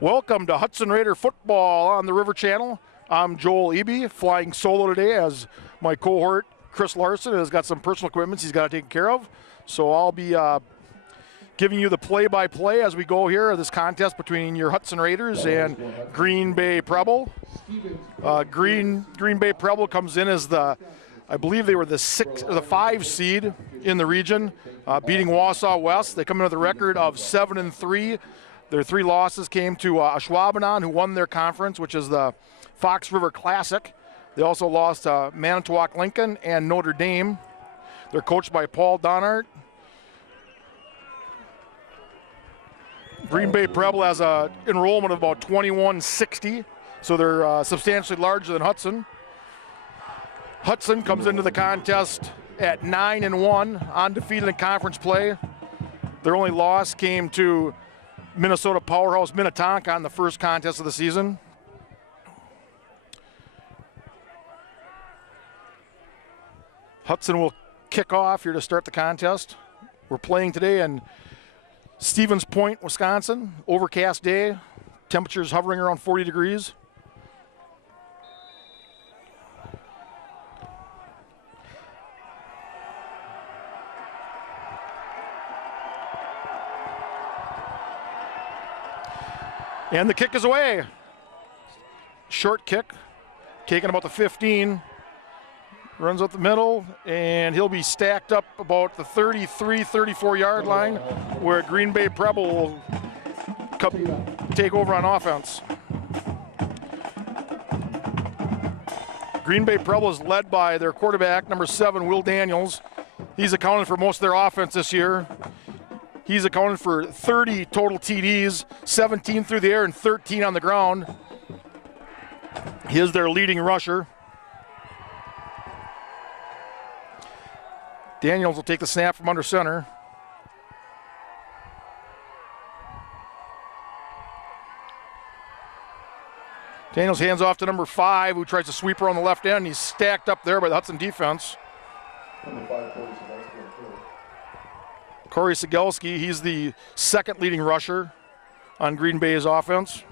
Welcome to Hudson Raider football on the River Channel. I'm Joel Eby, flying solo today as my cohort Chris Larson has got some personal commitments he's got to take care of. So I'll be giving you the play-by-play as we go here, this contest between your Hudson Raiders and Green Bay Preble. Green Bay Preble comes in as I believe they were the 5 seed in the region, beating Wausau West. They come in with a record of 7-3. Their 3 losses came to Ashwaubenon, who won their conference, which is the Fox River Classic. They also lost to Manitowoc Lincoln and Notre Dame. They're coached by Paul Donart. Green Bay Preble has an enrollment of about 2160, so they're substantially larger than Hudson. Hudson comes into the contest at 9-1, undefeated in conference play. Their only loss came to Minnesota powerhouse Minnetonka in the first contest of the season. Hudson will kick off here to start the contest. We're playing today in Stevens Point, Wisconsin. Overcast day, temperatures hovering around 40 degrees. And the kick is away. Short kick, taking about the 15. Runs up the middle, and he'll be stacked up about the 33, 34-yard line, where Green Bay Preble will take over on offense. Green Bay Preble is led by their quarterback, number 7, Will Daniels. He's accounted for most of their offense this year. He's accounted for 30 total TDs, 17 through the air and 13 on the ground. He is their leading rusher. Daniels will take the snap from under center. Daniels hands off to number 5, who tries to sweep her on the left end. He's stacked up there by the Hudson defense. Corey Sigelski, he's the second leading rusher on Green Bay's offense.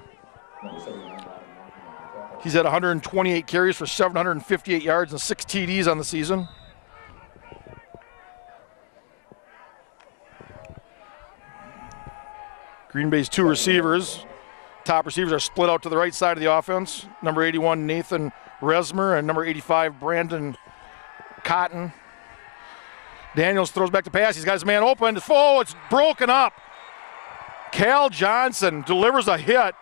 He's had 128 carries for 758 yards and 6 TDs on the season. Green Bay's 2 receivers, top receivers, are split out to the right side of the offense. Number 81, Nathan Resmer, and number 85, Brandon Cotton. Daniels throws back to pass. He's got his man open. Oh, it's broken up. Cal Johnson delivers a hit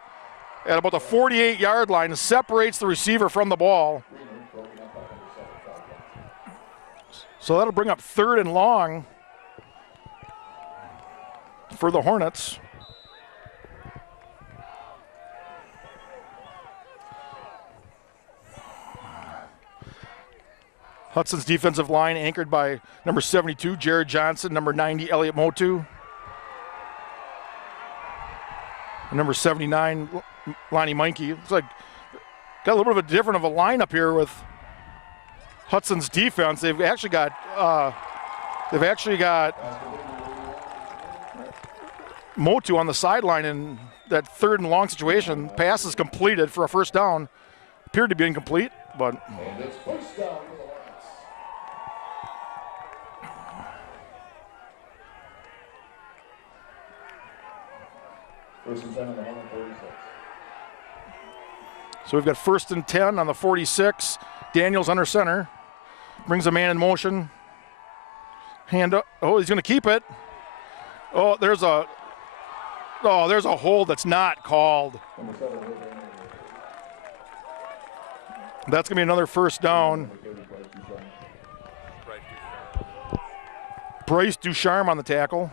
at about the 48-yard line and separates the receiver from the ball. So that'll bring up 3rd and long for the Hornets. Hudson's defensive line anchored by number 72, Jared Johnson, number 90, Elliot Motu, and number 79, Lonnie Meinke. It's like got a little bit of a different of a lineup here with Hudson's defense. They've actually got Motu on the sideline in that 3rd and long situation. Pass is completed for a first down. Appeared to be incomplete, but. So we've got 1st and 10 on the 46. Daniels under center. Brings a man in motion. Hand up. Oh, he's going to keep it. Oh, there's a hold that's not called. That's going to be another first down. Bryce Ducharme on the tackle.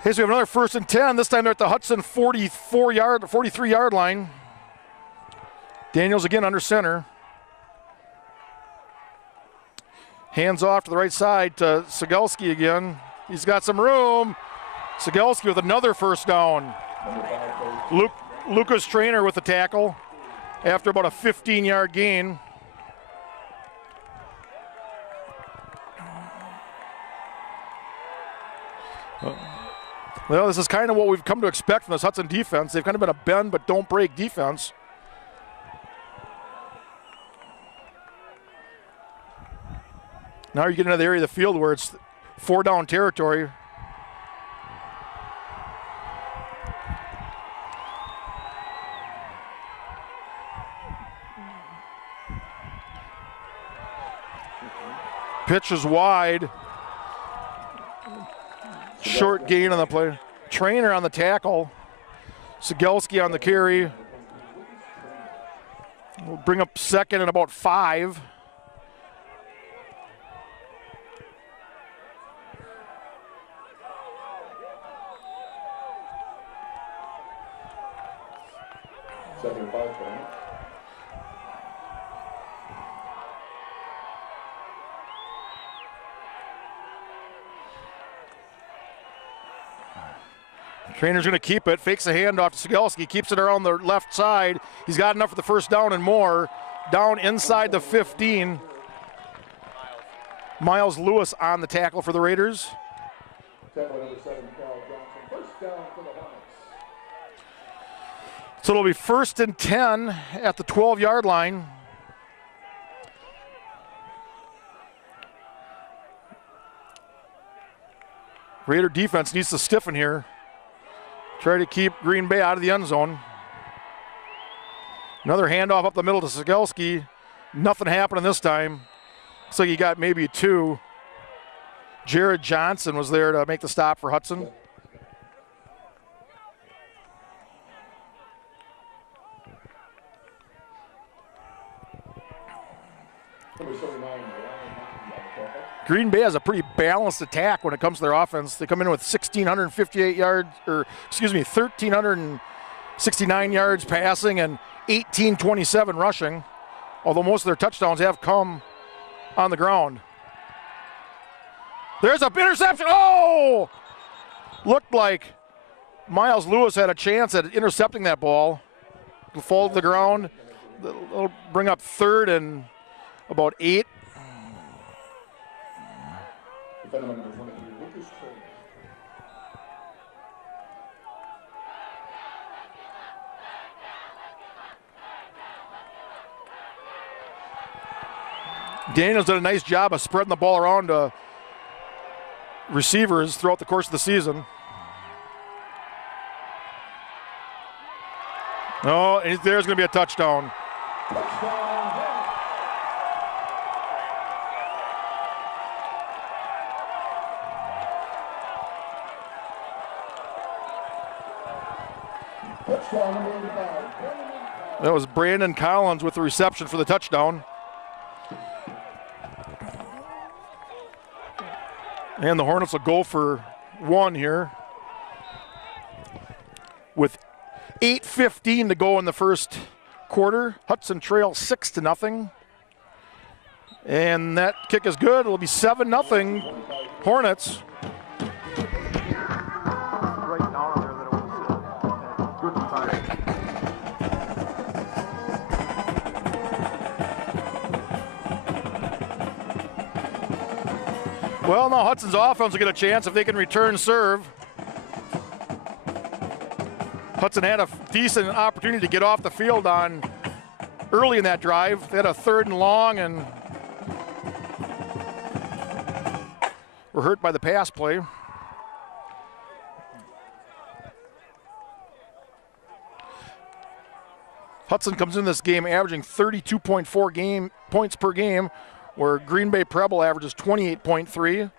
Okay, so we have another 1st and 10. This time they're at the Hudson 43-yard line. Daniels again under center. Hands off to the right side to Sigelski again. He's got some room. Sigelski with another first down. Lucas Trainer with the tackle after about a 15-yard gain. Well, this is kind of what we've come to expect from this Hudson defense. They've kind of been a bend but don't break defense. Now you get into the area of the field where it's 4-down territory. Pitch is wide. Short gain on the play. Trainer on the tackle. Sigelski on the carry. We'll bring up second and about 5. Second and 5. Trainer's going to keep it, fakes a handoff to Sigelski, keeps it around the left side. He's got enough for the first down and more. Down inside the 15. Miles Lewis on the tackle for the Raiders. Tackle number 7, Carl Johnson. First down for the Hornets. So it'll be 1st and 10 at the 12-yard line. Raider defense needs to stiffen here. Try to keep Green Bay out of the end zone. Another handoff up the middle to Sigelski. Nothing happening this time. Looks like he got maybe 2. Jared Johnson was there to make the stop for Hudson. Green Bay has a pretty balanced attack when it comes to their offense. They come in with 1,658 yards, or excuse me, 1,369 yards passing and 1,827 rushing, although most of their touchdowns have come on the ground. There's an interception. Oh! Looked like Miles Lewis had a chance at intercepting that ball. It'll fall to the ground. It'll bring up 3rd and about 8. Daniels did a nice job of spreading the ball around to receivers throughout the course of the season. Oh, and there's going to be a touchdown. That was Brandon Collins with the reception for the touchdown. And the Hornets will go for 1 here. With 8:15 to go in the first quarter. Hudson trails 6-0. And that kick is good. It'll be 7-0 Hornets. Right down on there that it was good time. Well, now Hudson's offense will get a chance if they can return serve. Hudson had a decent opportunity to get off the field on early in that drive. They had a 3rd and long and were hurt by the pass play. Hudson comes in this game averaging 32.4 points per game, where Green Bay Preble averages 28.3.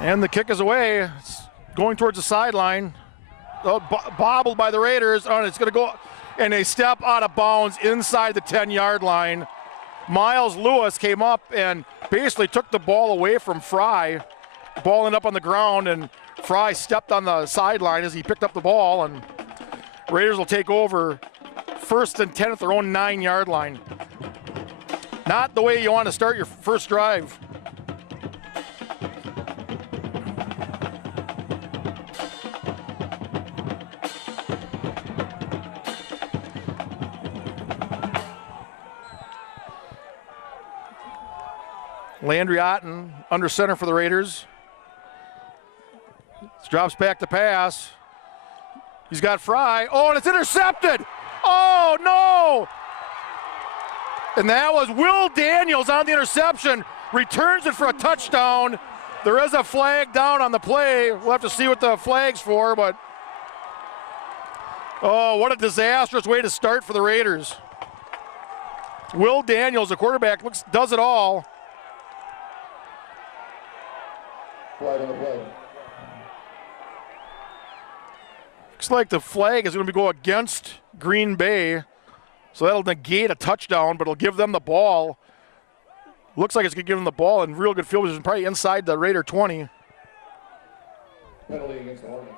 And the kick is away. It's going towards the sideline. Bobbled by the Raiders. Oh, it's going to go, and they step out of bounds inside the 10-yard line. Miles Lewis came up and basically took the ball away from Fry ball ended up on the ground, and Fry stepped on the sideline as he picked up the ball, and Raiders will take over 1st and 10 at their own 9-yard line. Not the way you want to start your first drive. Landry Otten under center for the Raiders. Drops back to pass. He's got Fry. Oh, and it's intercepted. Oh, no. And that was Will Daniels on the interception. Returns it for a touchdown. There is a flag down on the play. We'll have to see what the flag's for, but oh, what a disastrous way to start for the Raiders. Will Daniels, the quarterback, does it all. Flag on the play. Looks like the flag is going to go against Green Bay, so that'll negate a touchdown, but it'll give them the ball. Looks like it's going to give them the ball in real good field position, probably inside the Raider 20. Penalty against the Hornets.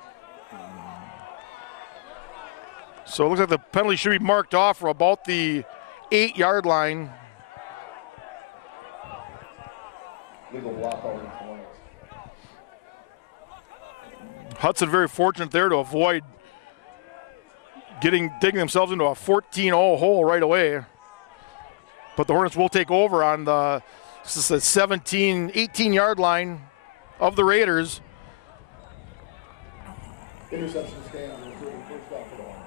So it looks like the penalty should be marked off for about the 8-yard line. Legal block over the Hornets. Hudson very fortunate there to avoid digging themselves into a 14-0 hole right away. But the Hornets will take over on the 18-yard line of the Raiders. Interception stand. First down for the Hornets.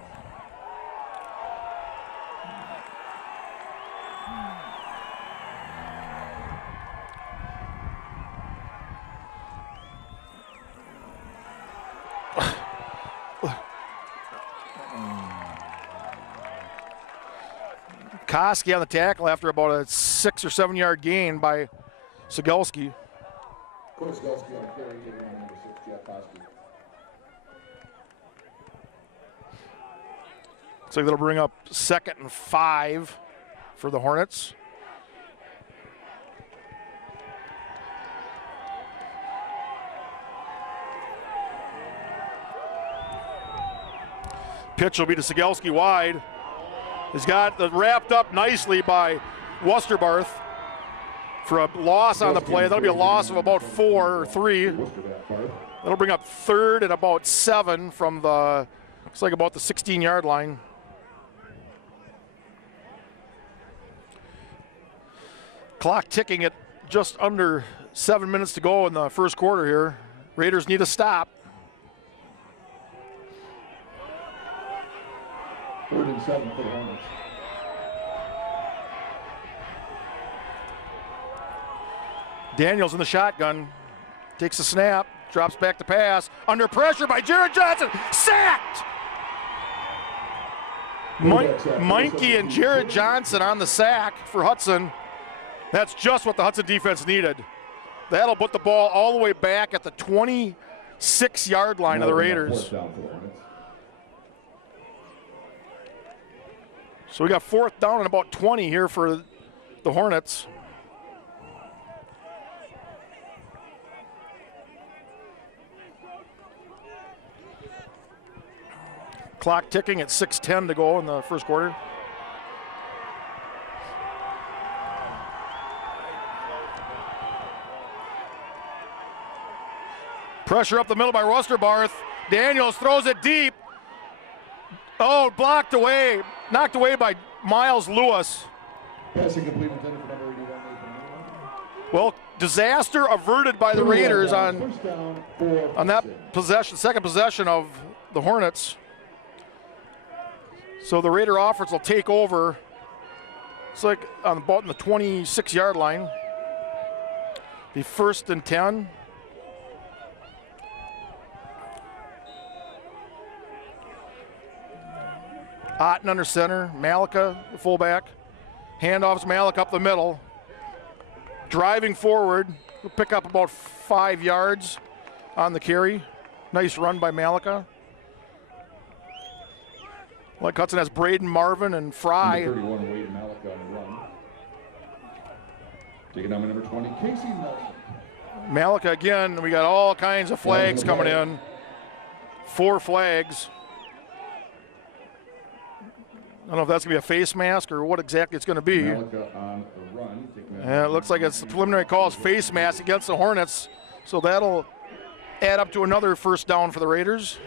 Koski on the tackle after about a 6 or 7 yard gain by Sigelski. Coach Sigelski on the carry, taking on number 6, Jeff Koski. Looks like that'll bring up 2nd and 5 for the Hornets. Pitch will be to Sigelski wide. He's got it wrapped up nicely by Wusterbarth for a loss on the play. That'll be a loss of about 4 or 3. That'll bring up 3rd and about 7 from the, looks like about the 16-yard line. Clock ticking at just under 7 minutes to go in the first quarter here. Raiders need a stop. 3rd and 7 for the Hornets. Daniels in the shotgun, takes a snap, drops back to pass, under pressure by Jared Johnson, sacked! Meinke and Jared Johnson on the sack for Hudson. That's just what the Hudson defense needed. That'll put the ball all the way back at the 26-yard line of the Raiders. So we got 4th down and about 20 here for the Hornets. Clock ticking at 6:10 to go in the first quarter. Pressure up the middle by Wusterbarth. Daniels throws it deep. Oh, blocked away, knocked away by Miles Lewis. Passing complete intended for number 81. Well, disaster averted by the Raiders on that possession, second possession of the Hornets. So the Raider offense will take over. It's like on about in the 26-yard line. Be 1st and 10. Otten under center, Malika, the fullback. Handoffs Malik up the middle. Driving forward, he'll pick up about 5 yards on the carry. Nice run by Malika. Like Hudson has Braden Marvin and Fry. Number 31, Wade Malika on the run. Taking on number 20, Casey Nelson. Malika again, we got all kinds of flags coming in. 4 flags. I don't know if that's going to be a face mask or what exactly it's going to be. Yeah, it looks like it's the preliminary call is face mask against the Hornets. So that'll add up to another first down for the Raiders.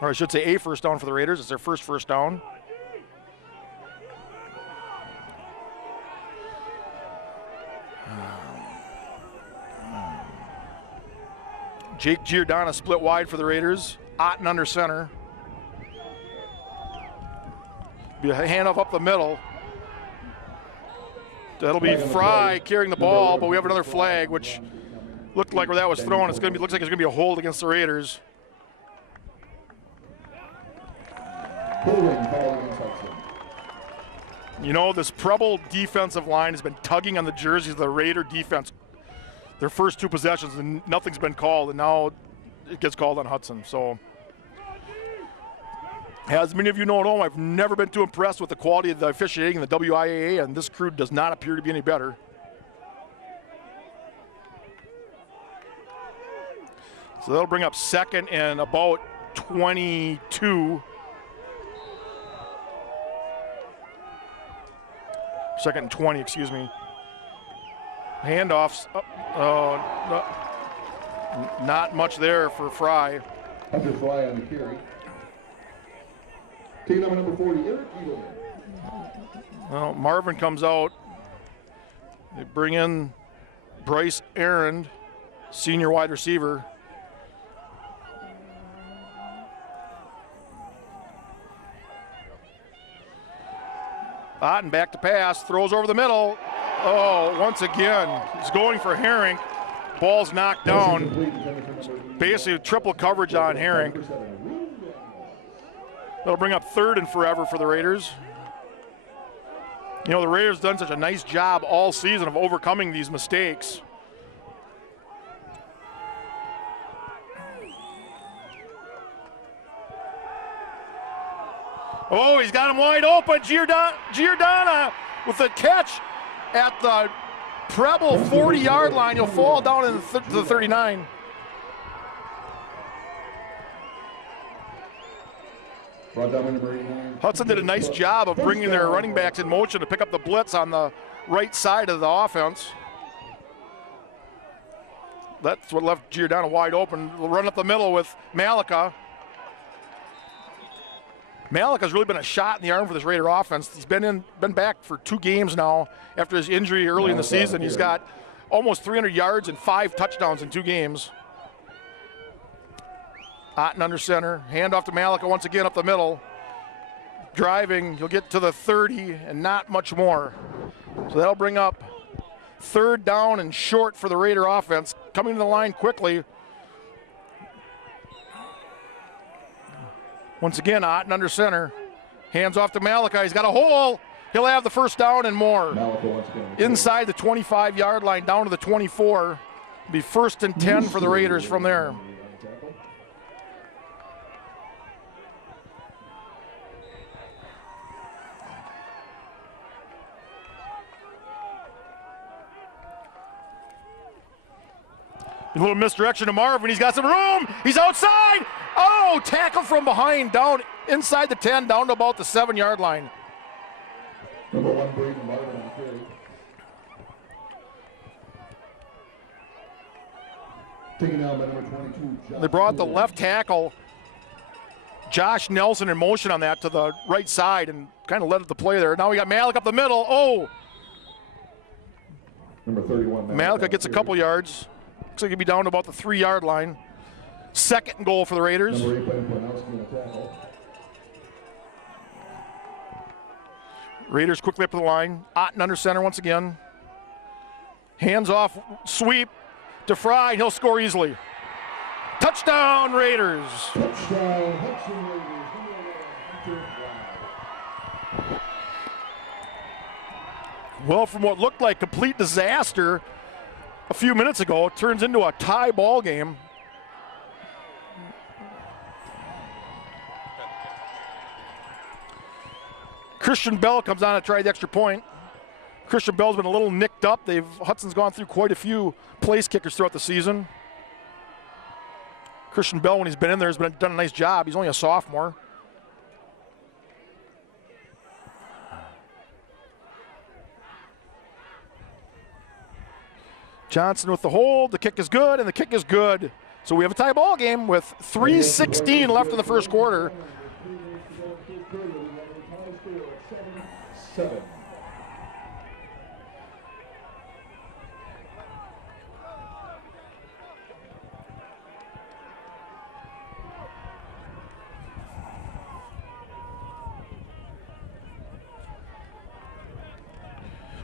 Or I should say a first down for the Raiders. It's their first down. Jake Giordana split wide for the Raiders. Otten under center. Be a handoff up the middle. That'll be Fry carrying the ball, but we have another flag, which looked like where that was thrown. Looks like it's going to be a hold against the Raiders. You know, this Preble defensive line has been tugging on the jerseys of the Raider defense. Their first 2 possessions, and nothing's been called, and now it gets called on Hudson. So, as many of you know at home, I've never been too impressed with the quality of the officiating in the WIAA, and this crew does not appear to be any better. So that'll bring up second and about 22. Second and 20, excuse me. Handoffs. Not much there for Fry. Hunter Fry on the carry. Team number 40, Eric Edelman. Well, Marvin comes out. They bring in Bryce Aaron, senior wide receiver. Otten back to pass, throws over the middle. Oh, once again, he's going for Herring. Ball's knocked down. Basically triple coverage on Herring. That'll bring up third and forever for the Raiders. You know, the Raiders done such a nice job all season of overcoming these mistakes. Oh, he's got him wide open. Giordana with the catch at the Preble 40-yard line. He'll fall down in to the 39. Hudson did a nice job of bringing their running backs in motion to pick up the blitz on the right side of the offense. That's what left Giordana wide open. We'll run up the middle with Malika. Malika's really been a shot in the arm for this Raider offense. He's been back for 2 games now after his injury early in the season. He's got almost 300 yards and 5 touchdowns in 2 games. Otten under center, hand off to Malika once again up the middle. Driving, he'll get to the 30 and not much more. So that'll bring up third down and short for the Raider offense. Coming to the line quickly. Once again, Otten under center. Hands off to Malika. He's got a hole. He'll have the first down and more. Inside the 25-yard line, down to the 24. Be first and 10 for the Raiders from there. A little misdirection to Marvin. He's got some room. He's outside. Oh, tackle from behind, down inside the 10, down to about the 7-yard line. Number 1, Braden Marvin on carry. Taking down by number 22. They brought the left tackle, Josh Nelson, in motion on that to the right side and kind of led the play there. Now we got Malik up the middle. Oh. Number 31. Malika gets a couple yards. Looks like he'll be down to about the 3-yard line. Second and goal for the Raiders. Number 8, Planowski on the tackle. Raiders quickly up to the line. Otten under center once again. Hands off, sweep to Fry, and he'll score easily. Touchdown, Raiders. Touchdown, Hudson Raiders. Well, from what looked like complete disaster a few minutes ago, it turns into a tie ball game. Christian Bell comes on to try the extra point. Christian Bell's been a little nicked up. Hudson's gone through quite a few place kickers throughout the season. Christian Bell, when he's been in there, has done a nice job. He's only a sophomore. Johnson with the hold. The kick is good, and the kick is good. So we have a tie ball game with 3:16 left in the first quarter. 7.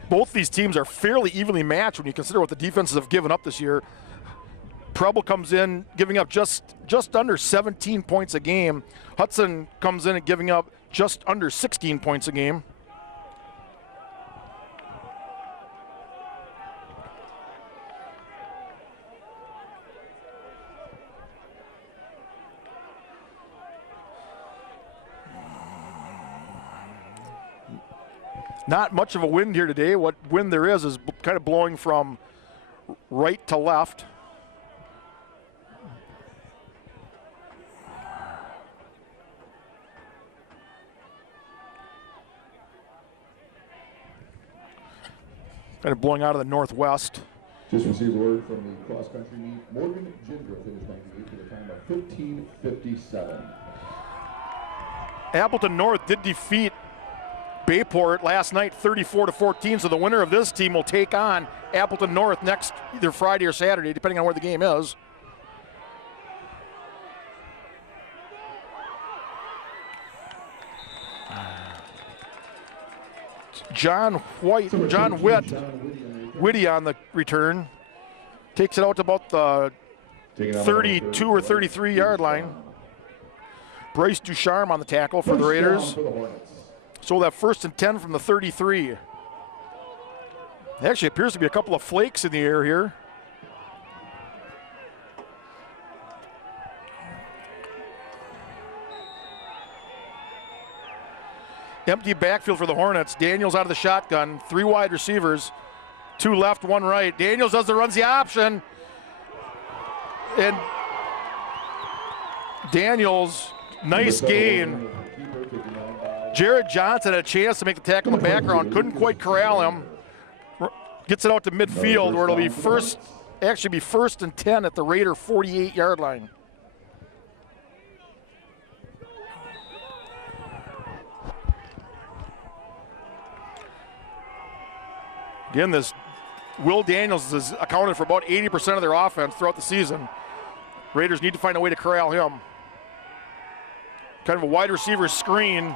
Both these teams are fairly evenly matched when you consider what the defenses have given up this year. Preble comes in giving up just under 17 points a game. Hudson comes in and giving up just under 16 points a game. Not much of a wind here today. What wind there is kind of blowing from right to left. Kind of blowing out of the northwest. Just received word from the cross-country meet. Morgan Ginger finished 98 with a time of 15:57. Appleton North did defeat Bayport last night 34-14, so the winner of this team will take on Appleton North next either Friday or Saturday, depending on where the game is. John White, John Witt, Whitty on the return. Takes it out to about the 32 or 33 yard line. Bryce Ducharme on the tackle for the Raiders. So that 1st and 10 from the 33. There actually appears to be a couple of flakes in the air here. Empty backfield for the Hornets. Daniels out of the shotgun. 3 wide receivers. 2 left, 1 right. Daniels runs the option. And Daniels, nice gain. Jared Johnson had a chance to make the tackle in the background. Couldn't quite corral him. Gets it out to midfield where it'll be first and 10 at the Raider 48 yard line. Again, this Will Daniels has accounted for about 80% of their offense throughout the season. Raiders need to find a way to corral him. Kind of a wide receiver screen.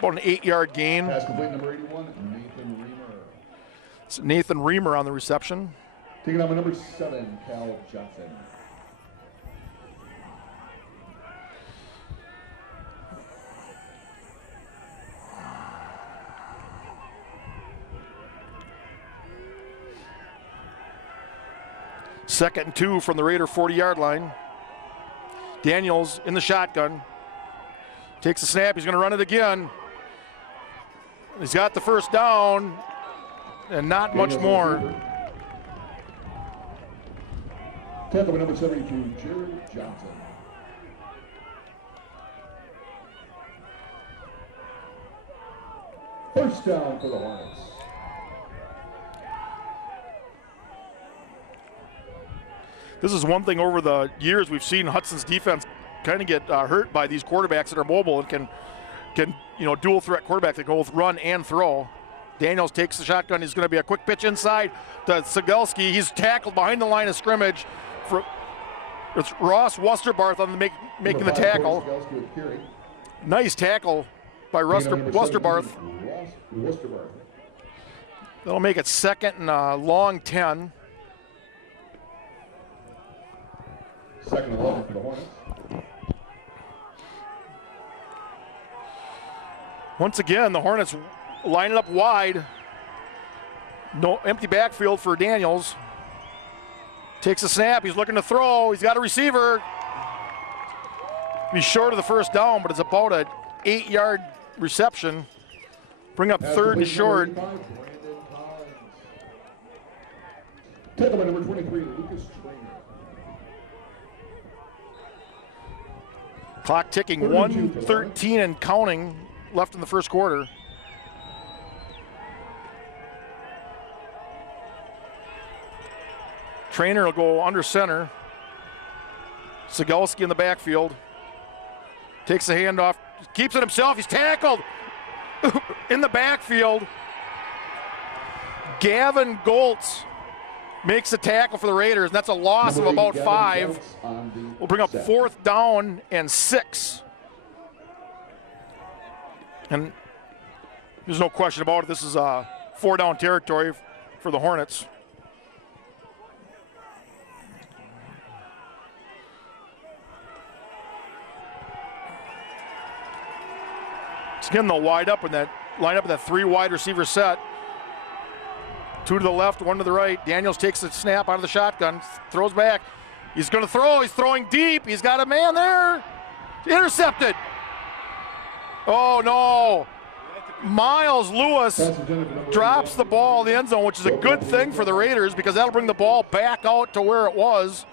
About an 8 yard gain. Pass complete, number 81, Nathan Reamer. It's Nathan Reamer on the reception. Taking on number 7, Cal Johnson. Second and 2 from the Raider 40 yard line. Daniels in the shotgun. Takes the snap, he's going to run it again. He's got the first down and not much more. Tackle number 72, Jared Johnson. First down for the Hornets. This is one thing over the years we've seen Hudson's defense kind of get hurt by these quarterbacks that are mobile and can dual threat quarterback that can both run and throw. Daniels takes the shotgun. He's going to be a quick pitch inside to Sigelski. He's tackled behind the line of scrimmage. It's Ross Wusterbarth on making the tackle. Nice tackle by Wusterbarth. That'll make it second and a long 10. Second and 11 for the Hornets. Once again, the Hornets line it up wide. No empty backfield for Daniels. Takes a snap. He's looking to throw. He's got a receiver. He's short of the first down, but it's about an 8 yard reception. Bring up third and short. Tackle by number 23, Lucas Trainer. Clock ticking, 1:13 and counting left in the first quarter. Trainer will go under center. Sigelski in the backfield. Takes the handoff, keeps it himself, he's tackled in the backfield. Gavin Goltz makes a tackle for the Raiders, and that's a loss of about 5. We'll bring up 4th down and 6. And there's no question about it, this is 4-down territory for the Hornets. Again, they'll line up in that 3 wide receiver set. 2 to the left, 1 to the right. Daniels takes the snap out of the shotgun, throws back. He's going to throw. He's throwing deep. He's got a man there. Intercepted. Oh, no. Miles Lewis drops the ball in the end zone, which is a good thing for the Raiders because that'll bring the ball back out to where it was,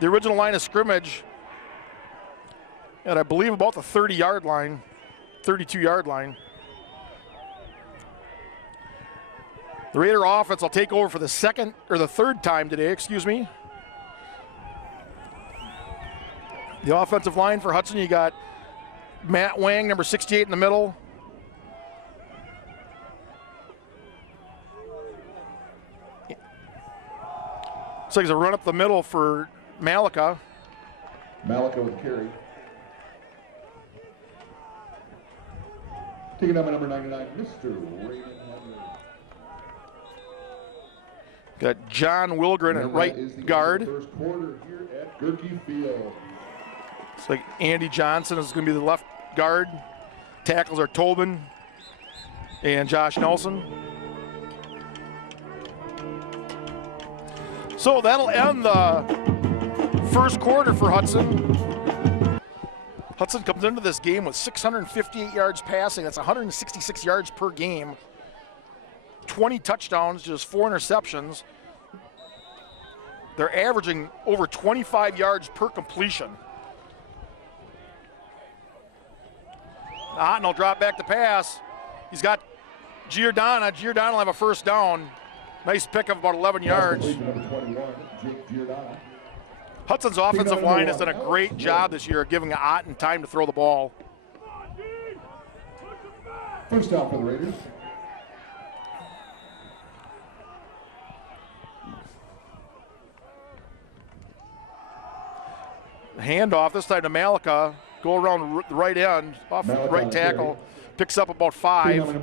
the original line of scrimmage, at I believe about the 30-yard line. 32-yard line. The Raider offense will take over for the third time today, excuse me. The offensive line for Hudson, you got Matt Wang, number 68 in the middle. Looks like it's a run up the middle for Malika. Malika with carry. Taking up number 99, Mr. Raymond Henry. Got John Wilgren at right guard. First quarter here at Gerke Field. It's like Andy Johnson is going to be the left guard. Tackles are Tobin and Josh Nelson. So that'll end the first quarter for Hudson. Hudson comes into this game with 658 yards passing. That's 166 yards per game. 20 touchdowns, just 4 interceptions. They're averaging over 25 yards per completion. Otten will drop back to pass. He's got Giordano. Giordano will have a first down. Nice pick of about 11 yards. Hudson's offensive line has done a great job this year of giving Otten time to throw the ball. First down for the Raiders. Handoff this time to Malika. Go around the right end, off the right tackle. Picks up about 5.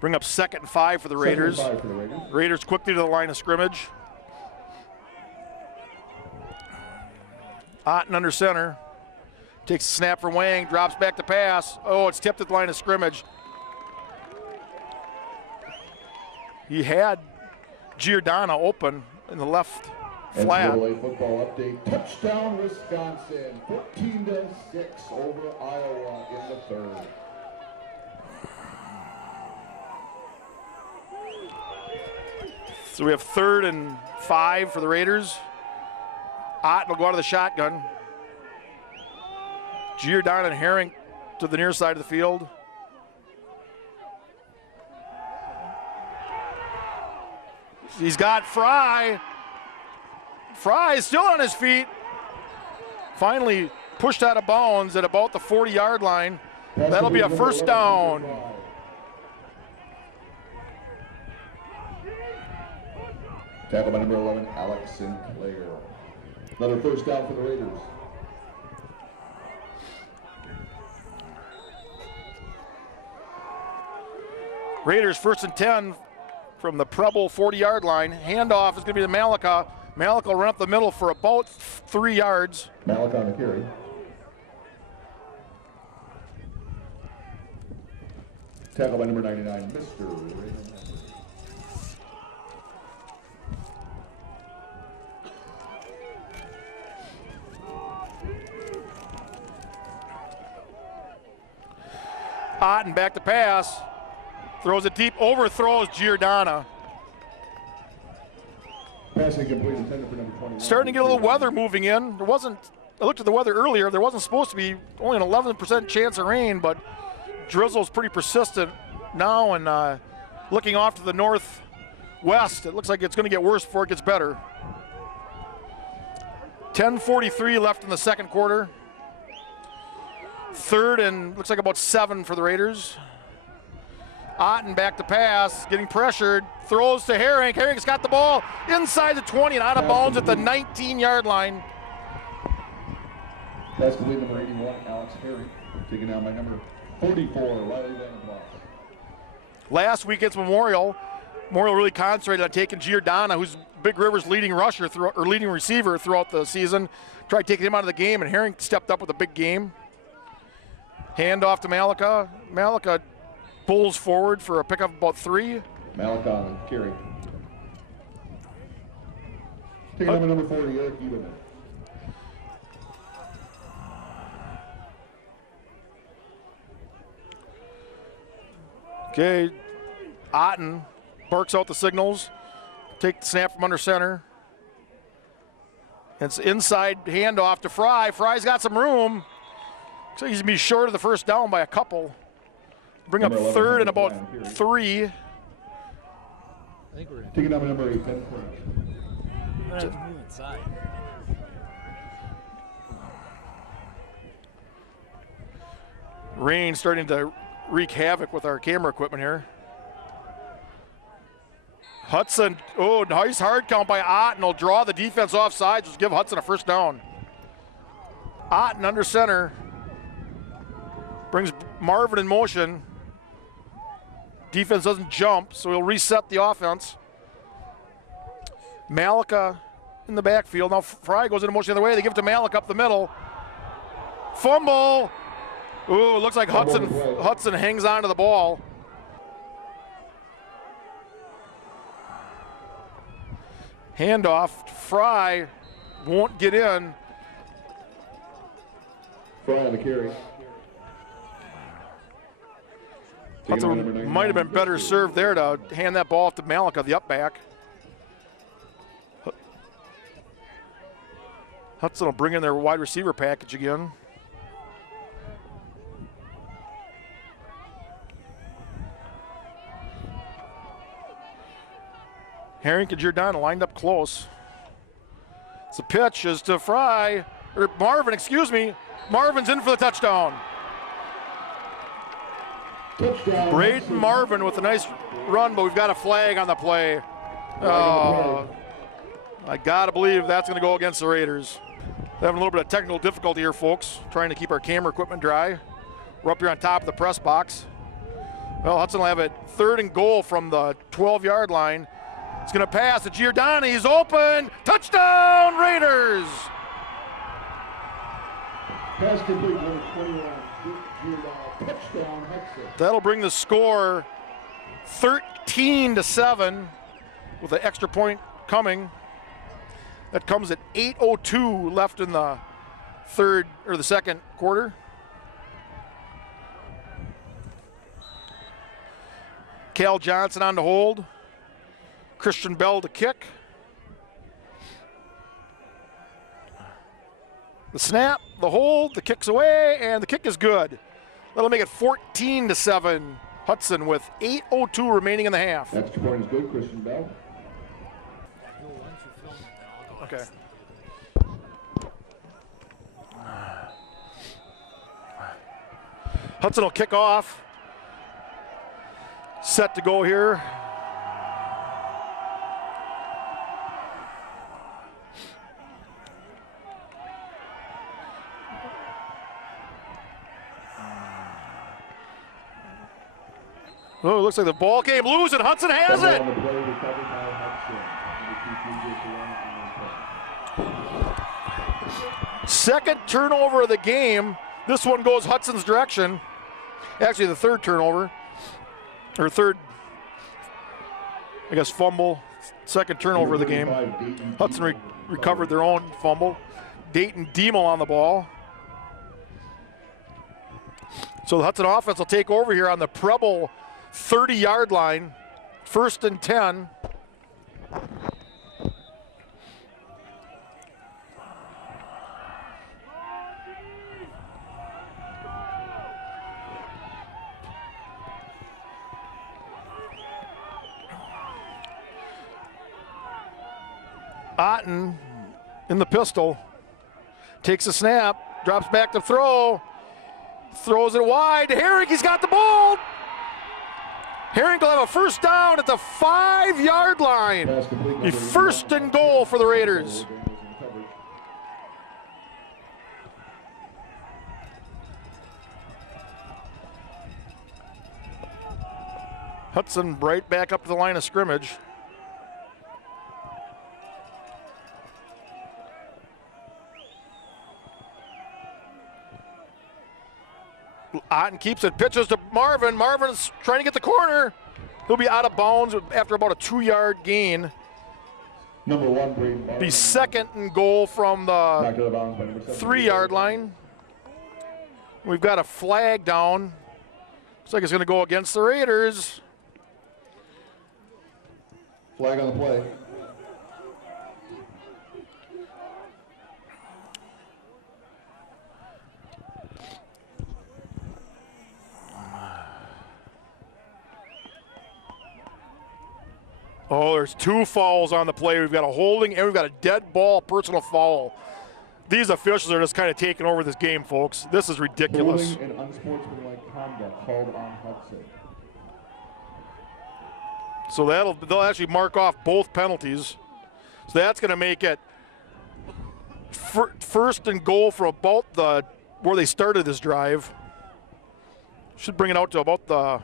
Bring up 2nd and 5 for the Raiders. Raiders quickly to the line of scrimmage. Otten under center. Takes a snap from Wang, drops back to pass. Oh, it's tipped at the line of scrimmage. He had Giordano open in the left flat. NCAA football update. Touchdown Wisconsin. 14-6 over Iowa in the third. So we have 3rd and 5 for the Raiders. Otten will go out of the shotgun. Giordano and Herring to the near side of the field. He's got Fry. Fry is still on his feet. Finally pushed out of bounds at about the 40-yard line. That'll be a first down. Tackle by number 11, Alex Sinclair. Another first down for the Raiders. Raiders 1st and 10 from the Preble 40-yard line. Handoff is going to be to Malika. Malika will run up the middle for about 3 yards. Malika on the carry. Tackle by number 99, Mr. Raymond. Otten back to pass. Throws it deep, overthrows Giordana. Passing complete, intended for number 21. Starting to get a little weather moving in. I looked at the weather earlier. There wasn't supposed to be only an 11% chance of rain, but drizzle's pretty persistent now, and looking off to the northwest, it looks like it's going to get worse before it gets better. 10:43 left in the second quarter. Third and looks like about 7 for the Raiders. Otten back to pass, getting pressured, throws to Herring. Herring's got the ball inside the 20 and out of bounds at the 19-yard line. That's the lead, number 81, Alex Herring. Taken down by number 44, Riley Vandenblock. Last weekend's Memorial really concentrated on taking Giordana, who's Big River's leading rusher or leading receiver throughout the season. Tried taking him out of the game, and Herring stepped up with a big game. Hand off to Malika. Malika pulls forward for a pickup of about 3. Malika on the carry. Taking over number 40, Eric Eberman. Okay, Otten barks out the signals. Take the snap from under center. It's inside handoff to Fry. Fry's got some room. So he's going to be short of the first down by a couple. Bring up third and about 3. I think we're Taking over number 8, Ben Cruz. gonna have to move inside. Rain starting to wreak havoc with our camera equipment here. Hudson, nice hard count by Otten. Will draw the defense off sides, just give Hudson a first down. Otten under center. Brings Marvin in motion. Defense doesn't jump, so he'll reset the offense. Malika in the backfield. Now Fry goes into motion the other way. They give it to Malika up the middle. Fumble. Ooh, looks like Hudson hangs on to the ball. Handoff. Fry won't get in. Fry on the carry. Hudson might have been better served there to hand that ball off to Malika, the up back. Hudson will bring in their wide receiver package again. Herring and Giordana lined up close. The pitch is to Fry, or Marvin, excuse me. Marvin's in for the touchdown. Touchdown. Braden Marvin with a nice run, but we've got a flag on the play. Oh, I gotta believe that's gonna go against the Raiders. Having a little bit of technical difficulty here, folks, trying to keep our camera equipment dry. We're up here on top of the press box. Well, Hudson will have it 3rd and goal from the 12-yard line. It's gonna pass to Giordana, he's open, touchdown Raiders! Pass complete, number 21, Giordana. Touchdown, Hudson. That'll bring the score 13-7 with an extra point coming. That comes at 8:02 left in the second quarter. Cal Johnson on to hold. Christian Bell to kick. The snap, the hold, the kick's away, and the kick is good. That'll make it 14-7 Hudson with 8:02 remaining in the half. Extra point is good, Christian Bell. Okay. Hudson will kick off. Set to go here. Oh, it looks like the ball came loose and Hudson has it. Second turnover of the game. This one goes Hudson's direction. Actually, the third turnover. Or third, I guess, fumble. Second turnover of the game. Hudson recovered their own fumble. Dayton Diemel on the ball. So the Hudson offense will take over here on the Preble 30-yard line. 1st and 10. Otten in the pistol, takes a snap, drops back to throw, throws it wide. Herring, he's got the ball. Herring will have a first down at the 5-yard line. A 1st and goal for the Raiders. Hudson right back up to the line of scrimmage. Otten keeps it, pitches to Marvin. Marvin's trying to get the corner. He'll be out of bounds after about a 2-yard gain. Number 1, Braden. Be 2nd and goal from the 3-yard line. We've got a flag down. Looks like it's going to go against the Raiders. Flag on the play. Oh, there's 2 fouls on the play. We've got a holding and we've got a dead ball personal foul. These officials are just kind of taking over this game, folks. This is ridiculous. Holding and unsportsmanlike conduct called on Hudson. So they'll actually mark off both penalties. So that's going to make it 1st and goal for about where they started this drive. Should bring it out to about the,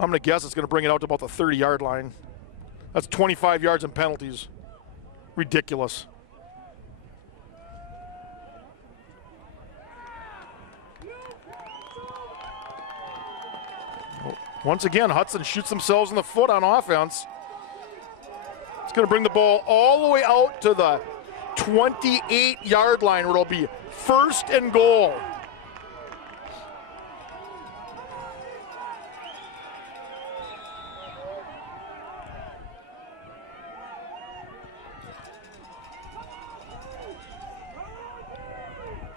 I'm going to guess it's going to bring it out to about the 30-yard line. That's 25 yards in penalties. Ridiculous. Once again, Hudson shoots themselves in the foot on offense. It's going to bring the ball all the way out to the 28-yard line where it'll be 1st and goal.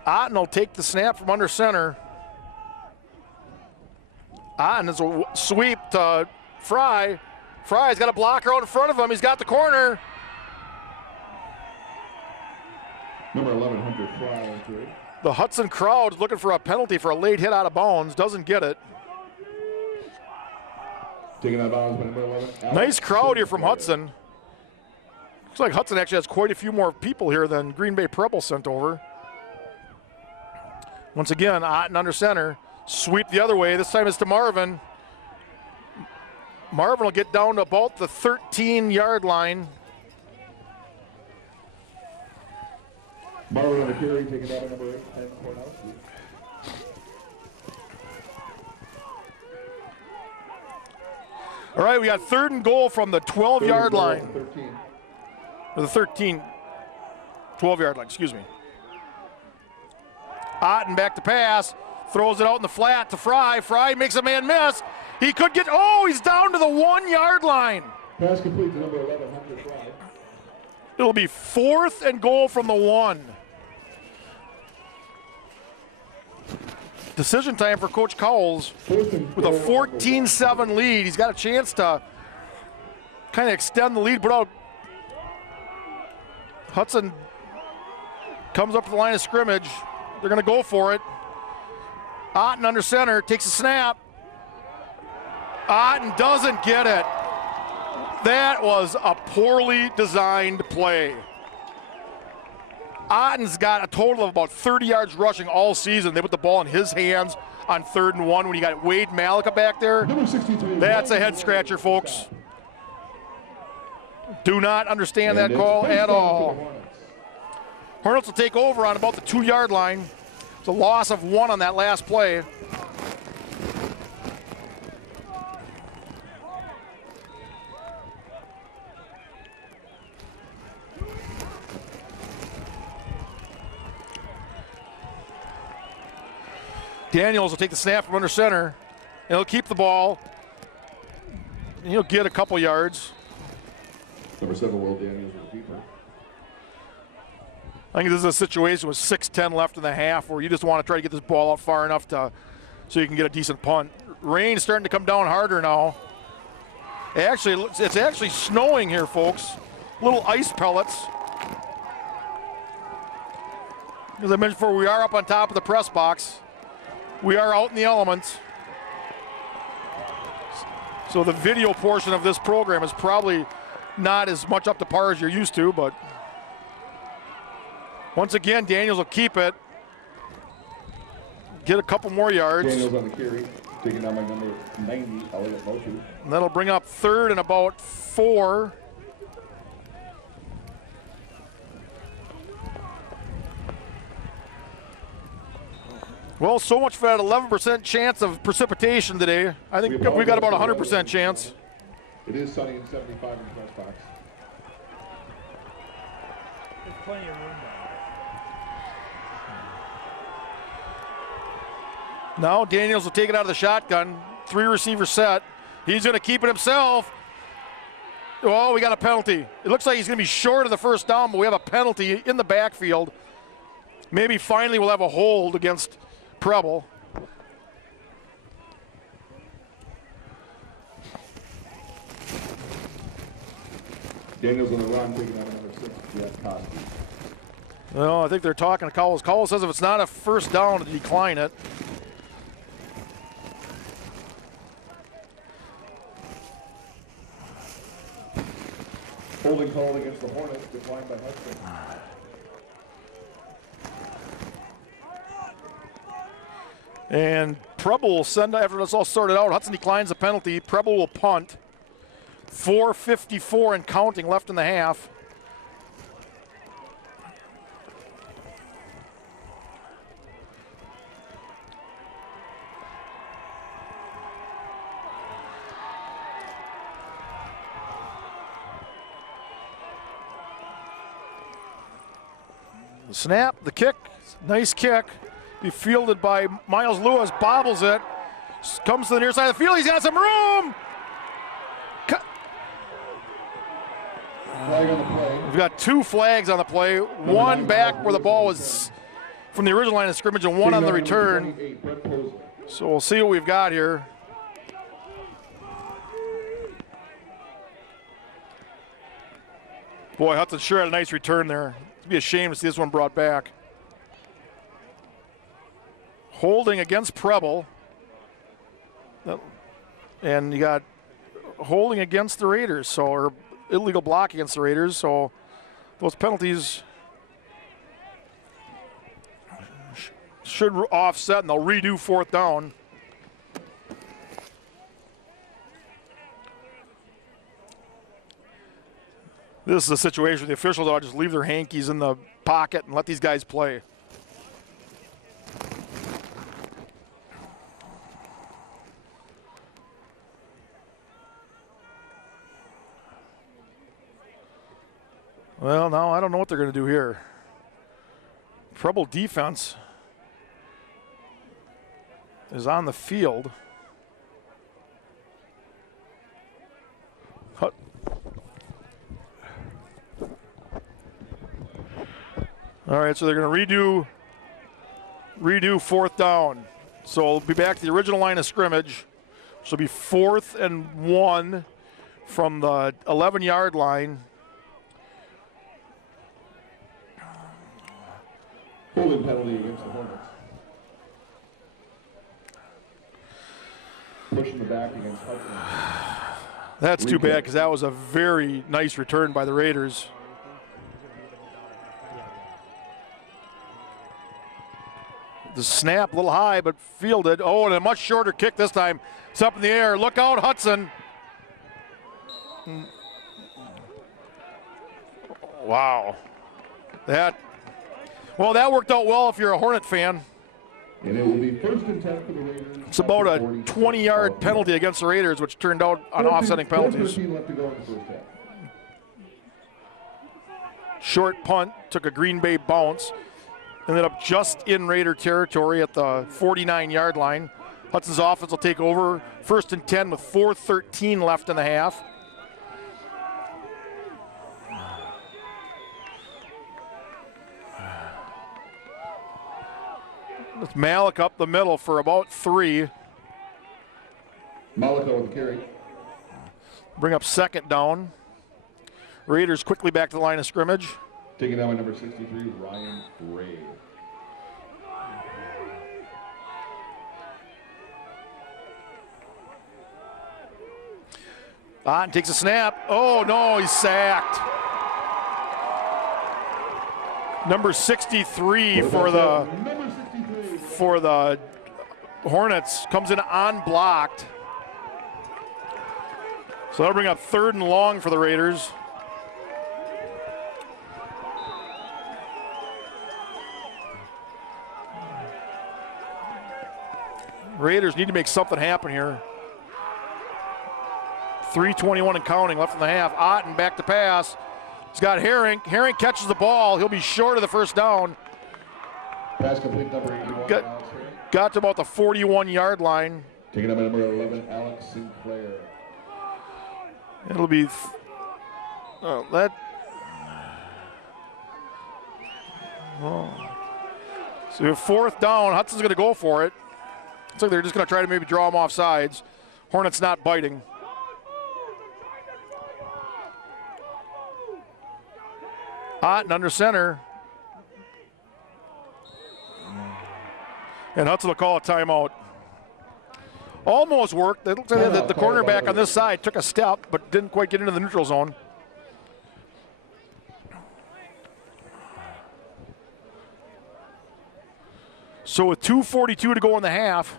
Otten will take the snap from under center. Otten is a sweep to Fry. Fry's got a blocker out in front of him. He's got the corner. Number 11, Hunter Fry. The Hudson crowd is looking for a penalty for a late hit out of bounds. Doesn't get it. Taking out of bounds by number 11. Nice crowd here from Hudson. Looks like Hudson actually has quite a few more people here than Green Bay Preble sent over. Once again, Otten under center. Sweep the other way. This time it's to Marvin. Marvin will get down to about the 13-yard line. Marvin on the carry, taking out number 8, Ken Kornowski. All right, we got 3rd and goal from the 12-yard line. 13. Or the 12-yard line, excuse me. Otten back to pass. Throws it out in the flat to Fry. Fry makes a man miss. He could get, he's down to the 1-yard line. Pass complete to number 11, Hunter Fry. It'll be 4th and goal from the 1. Decision time for Coach Cowles with a 14-7 lead. He's got a chance to kind of extend the lead, but out. Hudson comes up to the line of scrimmage. They're going to go for it. Otten under center, takes a snap. Otten doesn't get it. That was a poorly designed play. Otten's got a total of about 30 yards rushing all season. They put the ball in his hands on 3rd and 1 when you got Wade Malika back there. That's a head scratcher, folks. Do not understand that call at all. Hornets will take over on about the 2-yard line. It's a loss of 1 on that last play. Daniels will take the snap from under center. And he'll keep the ball. And he'll get a couple yards. Number 7, Will Daniels with the keeper. I think this is a situation with 6:10 left in the half where you just want to try to get this ball out far enough so you can get a decent punt. Rain's starting to come down harder now. It's actually snowing here, folks. Little ice pellets. As I mentioned before, we are up on top of the press box. We are out in the elements. So the video portion of this program is probably not as much up to par as you're used to, but once again, Daniels will keep it. Get a couple more yards. Daniels on the carry, taking down by number 90, Elliott Motu. And that'll bring up 3rd and about 4. Well, so much for that 11% chance of precipitation today. I think we got about 100% chance. It is sunny and 75 in the press box. There's plenty of room down Now Daniels will take it out of the shotgun. 3 receiver set. He's going to keep it himself. Oh, we got a penalty. It looks like he's going to be short of the first down, but we have a penalty in the backfield. Maybe finally we'll have a hold against Preble. Daniels on the run, taking out number 6, Jeff Cosby. Well, I think they're talking to Cowles. Cowles says if it's not a first down, to decline it. Holding called against the Hornets, declined by Hudson. And Preble will send, after it's all sorted out, Hudson declines the penalty. Preble will punt. 4:54 and counting left in the half. The snap, the kick, nice kick. Be fielded by Miles Lewis, bobbles it, comes to the near side of the field, he's got some room! Flag on the play. We've got 2 flags on the play, one back where the ball was from the original line of scrimmage and one on the return. So we'll see what we've got here. Boy, Hudson sure had a nice return there. It'd be a shame to see this one brought back. Holding against Preble. And you got holding against the Raiders, or illegal block against the Raiders. So those penalties should offset, and they'll redo 4th down. This is a situation where the officials ought to just leave their hankies in the pocket and let these guys play. Well, now I don't know what they're going to do here. Preble defense is on the field. All right, so they're going to redo 4th down. So we'll be back to the original line of scrimmage. So it'll be 4th and 1 from the 11-yard line. Holding penalty against the Hornets. Pushing the back against Hudson. That's too bad because that was a very nice return by the Raiders. The snap a little high, but fielded. Oh, and a much shorter kick this time. It's up in the air. Look out, Hudson. Wow. That worked out well if you're a Hornet fan. And it will be 1st and 10 for the Raiders. It's about a 20-yard penalty against the Raiders, which turned out on offsetting penalties. Left to go in the first half. Short punt, took a Green Bay bounce. Ended up just in Raider territory at the 49-yard line. Hudson's offense will take over. 1st and 10 with 4:13 left in the half. It's Malik up the middle for about 3. Malika with the carry. Bring up 2nd down. Raiders quickly back to the line of scrimmage. Taking down by number 63, Ryan Ray. Otten takes a snap. Oh no, he's sacked. Number 63 for the Hornets comes in unblocked. So that'll bring up 3rd and long for the Raiders. Raiders need to make something happen here. 3:21 and counting left in the half. Otten back to pass. He's got Herring. Herring catches the ball. He'll be short of the 1st down. Pass complete, number 81. Got to about the 41-yard line. Taking up by number 11, Alex Sinclair. It'll be that. Oh. So 4th down. Hudson's going to go for it. Looks like they're just going to try to maybe draw him off sides. Hornets not biting. Otten under center. And Hudson will call a timeout. Almost worked. It looks like the cornerback on this side took a step, but didn't quite get into the neutral zone. So with 2:42 to go in the half,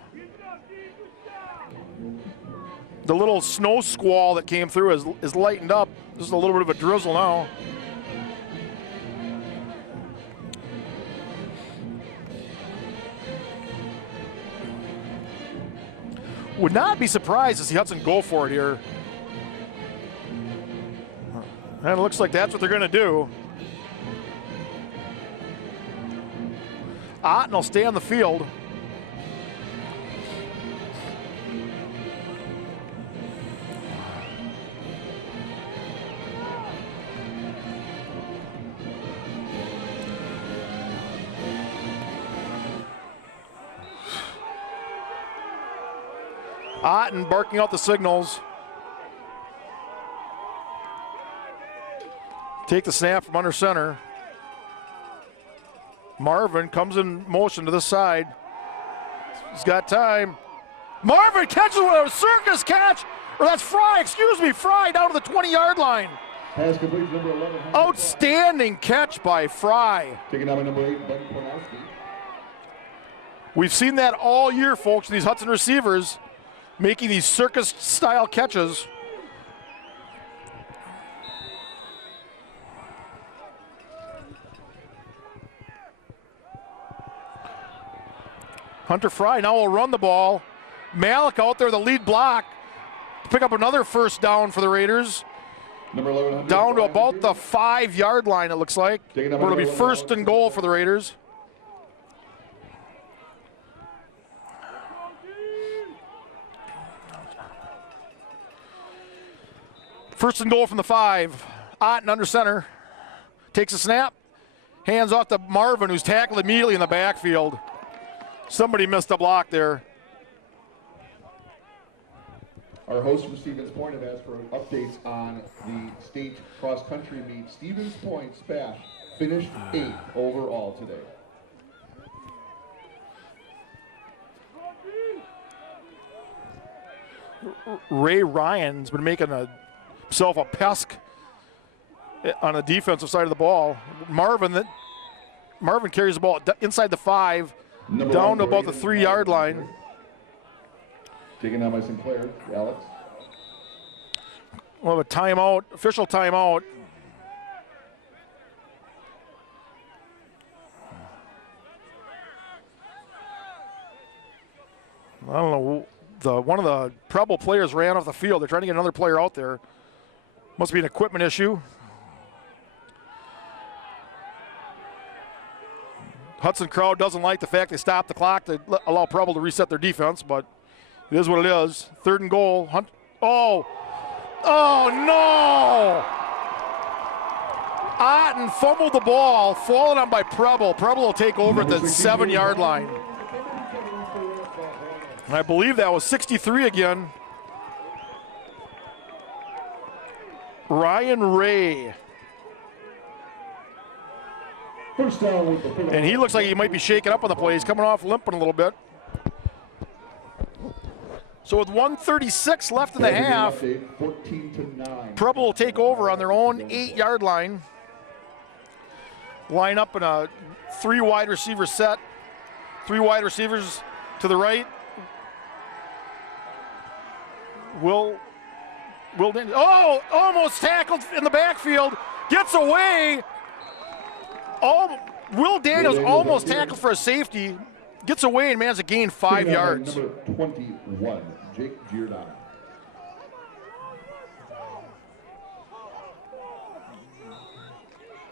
the little snow squall that came through is lightened up. This is a little bit of a drizzle now. Would not be surprised to see Hudson go for it here. And it looks like that's what they're going to do. Otten will stay on the field. Otten barking out the signals. Take the snap from under center. Marvin comes in motion to this side. He's got time. Marvin catches with a circus catch. Or that's Fry, excuse me, Fry down to the 20-yard line. Pass complete, number 11. Outstanding catch by Fry. Taking down by number 8, Ben Pornowski. We've seen that all year, folks, these Hudson receivers making these circus-style catches. Hunter Fry now will run the ball. Malik out there, the lead block. Pick up another 1st down for the Raiders. Number 11, down to about the 5-yard line, it looks like. Where it'll be 1st and goal for the Raiders. First and goal from the 5. Otten under center. Takes a snap. Hands off to Marvin, who's tackled immediately in the backfield. Somebody missed a block there. Our hosts from Stevens Point have asked for updates on the state cross-country meet. Stevens Point Spash finished 8th overall today. Ray Ryan's been making himself a pest on the defensive side of the ball. Marvin carries the ball inside the 5, down to about the 3-yard line. Taken down by Sinclair, Alex. We'll have a timeout, official timeout. I don't know, one of the Preble players ran off the field. They're trying to get another player out there. Must be an equipment issue. Hudson crowd doesn't like the fact they stopped the clock to allow Preble to reset their defense, but it is what it is. 3rd and goal. Oh no! Otten fumbled the ball, fallen on by Preble. Preble will take over at the 7-yard line. And I believe that was 63 again. Ryan Ray. And he looks like he might be shaken up on the play. He's coming off limping a little bit. So with 1:36 left in the half, Preble will take over on their own 8-yard line. Line up in a 3 wide receiver set. 3 wide receivers to the right. Almost tackled in the backfield. Gets away. Will Daniels almost tackled for a safety. Gets away and manages to gain 5 yards. Number 21, Jake Giordano.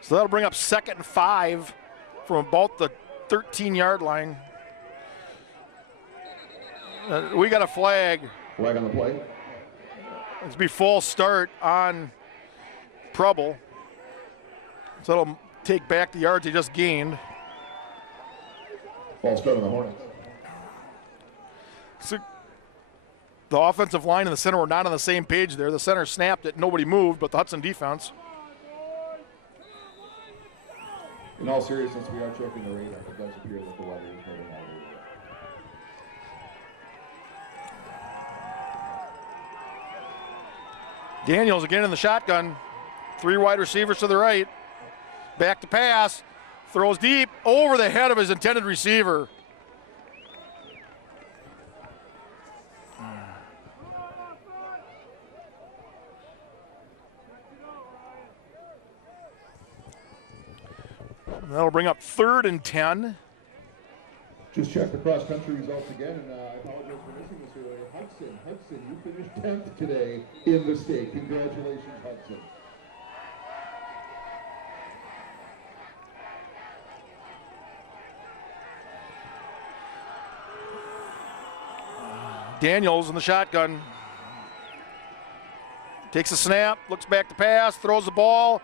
So that'll bring up 2nd and 5 from about the 13-yard line. We got a flag. Flag on the play. It's be false start on Preble. So it'll take back the yards he just gained. False start on the Hornets. So the offensive line and the center were not on the same page there. The center snapped it, nobody moved, but the Hudson defense. In all seriousness, we are checking the radar. It does appear that the weather is moving out of the Daniels again in the shotgun. 3 wide receivers to the right. Back to pass. Throws deep over the head of his intended receiver. That'll bring up 3rd and 10. Just check the cross-country results again, and I apologize for missing this earlier. Hudson, you finished 10th today in the state. Congratulations, Hudson. Daniels in the shotgun. Takes a snap, looks back to pass, throws the ball.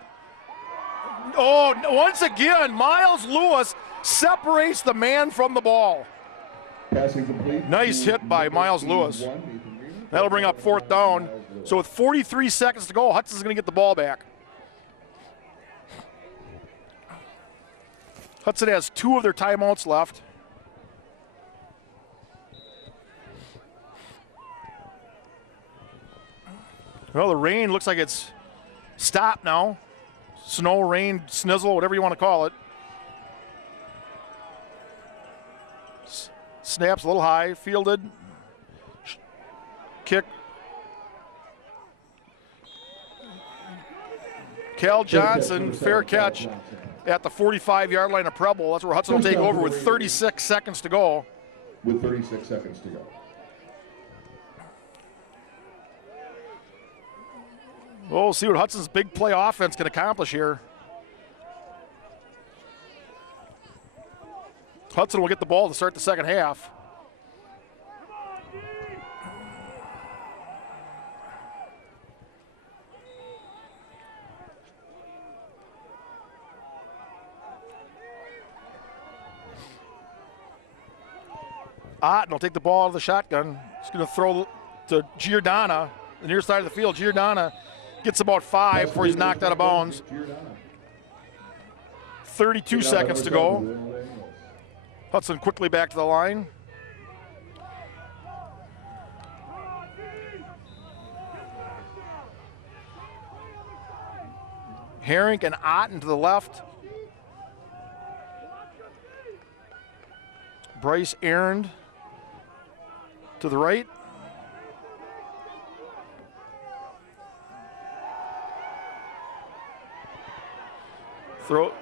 Oh, once again, Miles Lewis separates the man from the ball. Passing complete. Nice hit by Miles Lewis. That'll bring up 4th down. So with 43 seconds to go, Hudson's going to get the ball back. Hudson has 2 of their timeouts left. Well, the rain looks like it's stopped now. Snow, rain, snizzle, whatever you want to call it. Snaps a little high, fielded. Kick. Cal Johnson, fair catch at the 45-yard line of Preble. That's where Hudson will take over with 36 seconds to go. With 36 seconds to go. We'll see what Hudson's big play offense can accomplish here. Hudson will get the ball to start the second half. Otten will take the ball out of the shotgun. He's going to throw to Giordano, the near side of the field. Giordano gets about 5 before he's knocked out of bounds. 32 seconds to go. Hudson quickly back to the line. Herring and Otten to the left. Bryce Arend to the right. Throw.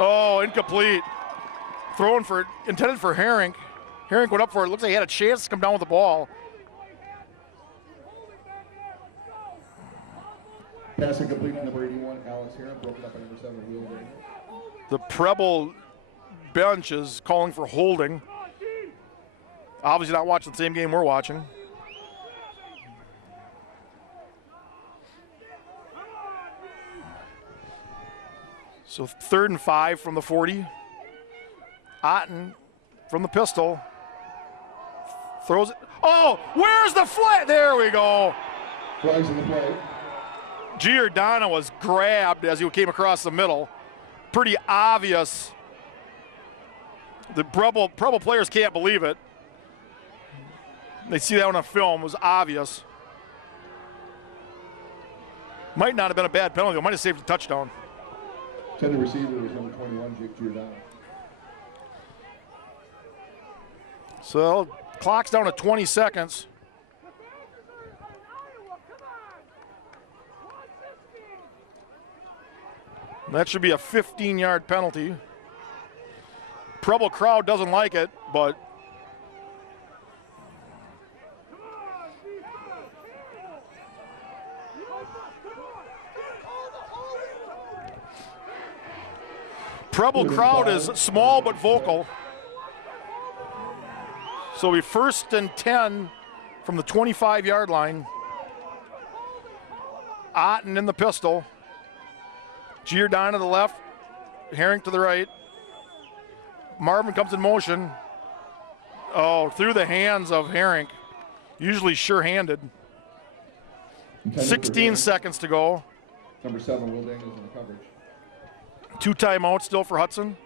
Oh, incomplete. Thrown for, intended for Herring. Herring went up for it. Looks like he had a chance to come down with the ball. Passing complete to number 81, Alex Herring, broken up by number 7, Will Daniels. The Preble bench is calling for holding. Obviously not watching the same game we're watching. So 3rd and 5 from the 40. Otten from the pistol. Throws it. Oh, where's the flag? There we go. Flags in the play. Giordano was grabbed as he came across the middle. Pretty obvious. The Preble players can't believe it. They see that on film. It was obvious. Might not have been a bad penalty. It might have saved a touchdown. Intended receiver was number 21, Jake Giordano. So clock's down to 20 seconds. That should be a 15-yard penalty. Preble crowd doesn't like it, but Preble crowd is small but vocal. So we 1st and 10 from the 25-yard line. Otten in the pistol. Giordano to the left, Herring to the right. Marvin comes in motion. Oh, through the hands of Herring. Usually sure-handed. 16 seconds to go. Number 7, Will Daniels in the coverage. 2 timeouts still for Hudson.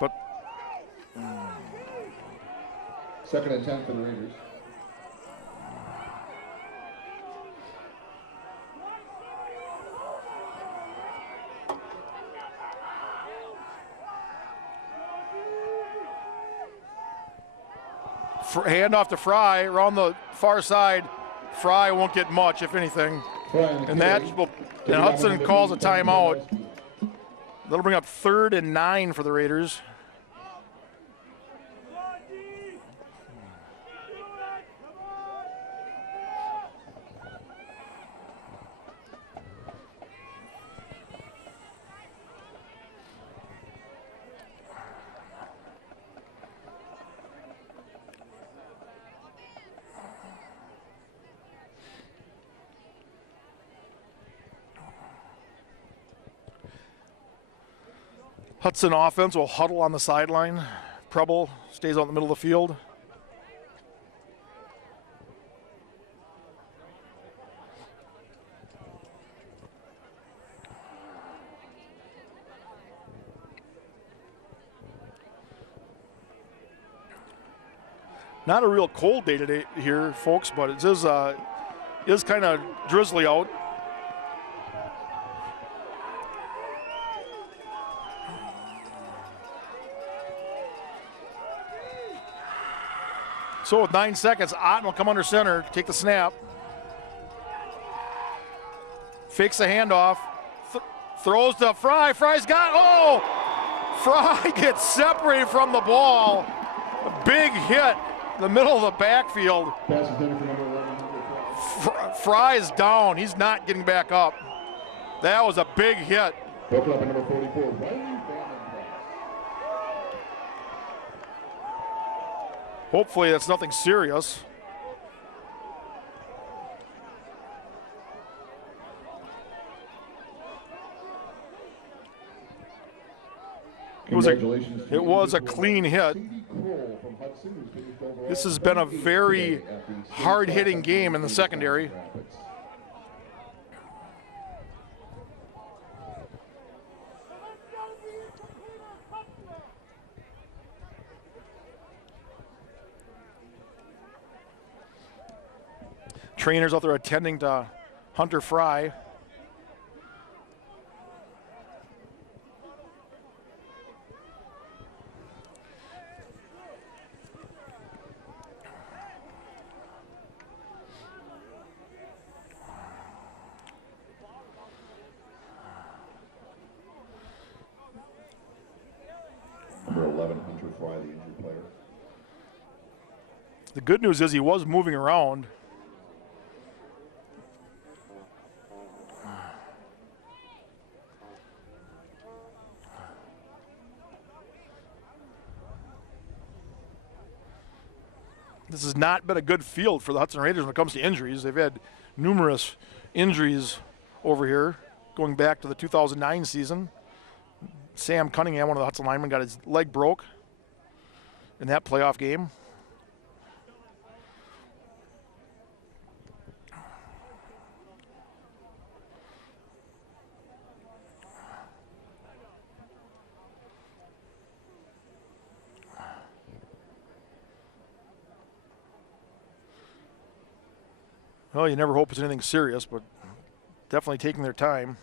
But 2nd and 10 for the Raiders. hand off to Fry around the far side. Fry won't get much, if anything. And Hudson calls a timeout. That'll bring up 3rd and 9 for the Raiders. Hudson offense will huddle on the sideline. Preble stays out in the middle of the field. Not a real cold day today here, folks, but it is kind of drizzly out. So with 9 seconds, Otten will come under center, take the snap. Fakes the handoff. Throws to Fry. Fry's got, oh! Fry gets separated from the ball. A big hit in the middle of the backfield. Fry's down. He's not getting back up. That was a big hit. Broken up at number 44. Hopefully that's nothing serious. It was a clean hit. This has been a very hard-hitting game in the secondary. Trainers out there attending to Hunter Fry. Number 11, Hunter Fry, the injured player. The good news is he was moving around. This has not been a good field for the Hudson Raiders when it comes to injuries. They've had numerous injuries over here going back to the 2009 season. Sam Cunningham, one of the Hudson linemen, got his leg broke in that playoff game. Well, you never hope it's anything serious, but definitely taking their time.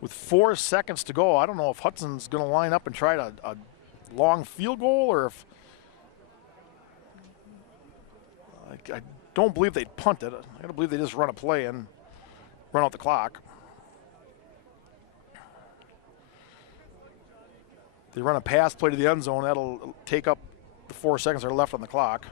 With 4 seconds to go, I don't know if Hudson's going to line up and try a long field goal, or if I don't believe they'd punt it. I don't believe they just run a play and run out the clock. They run a pass play to the end zone. That'll take up the 4 seconds that are left on the clock.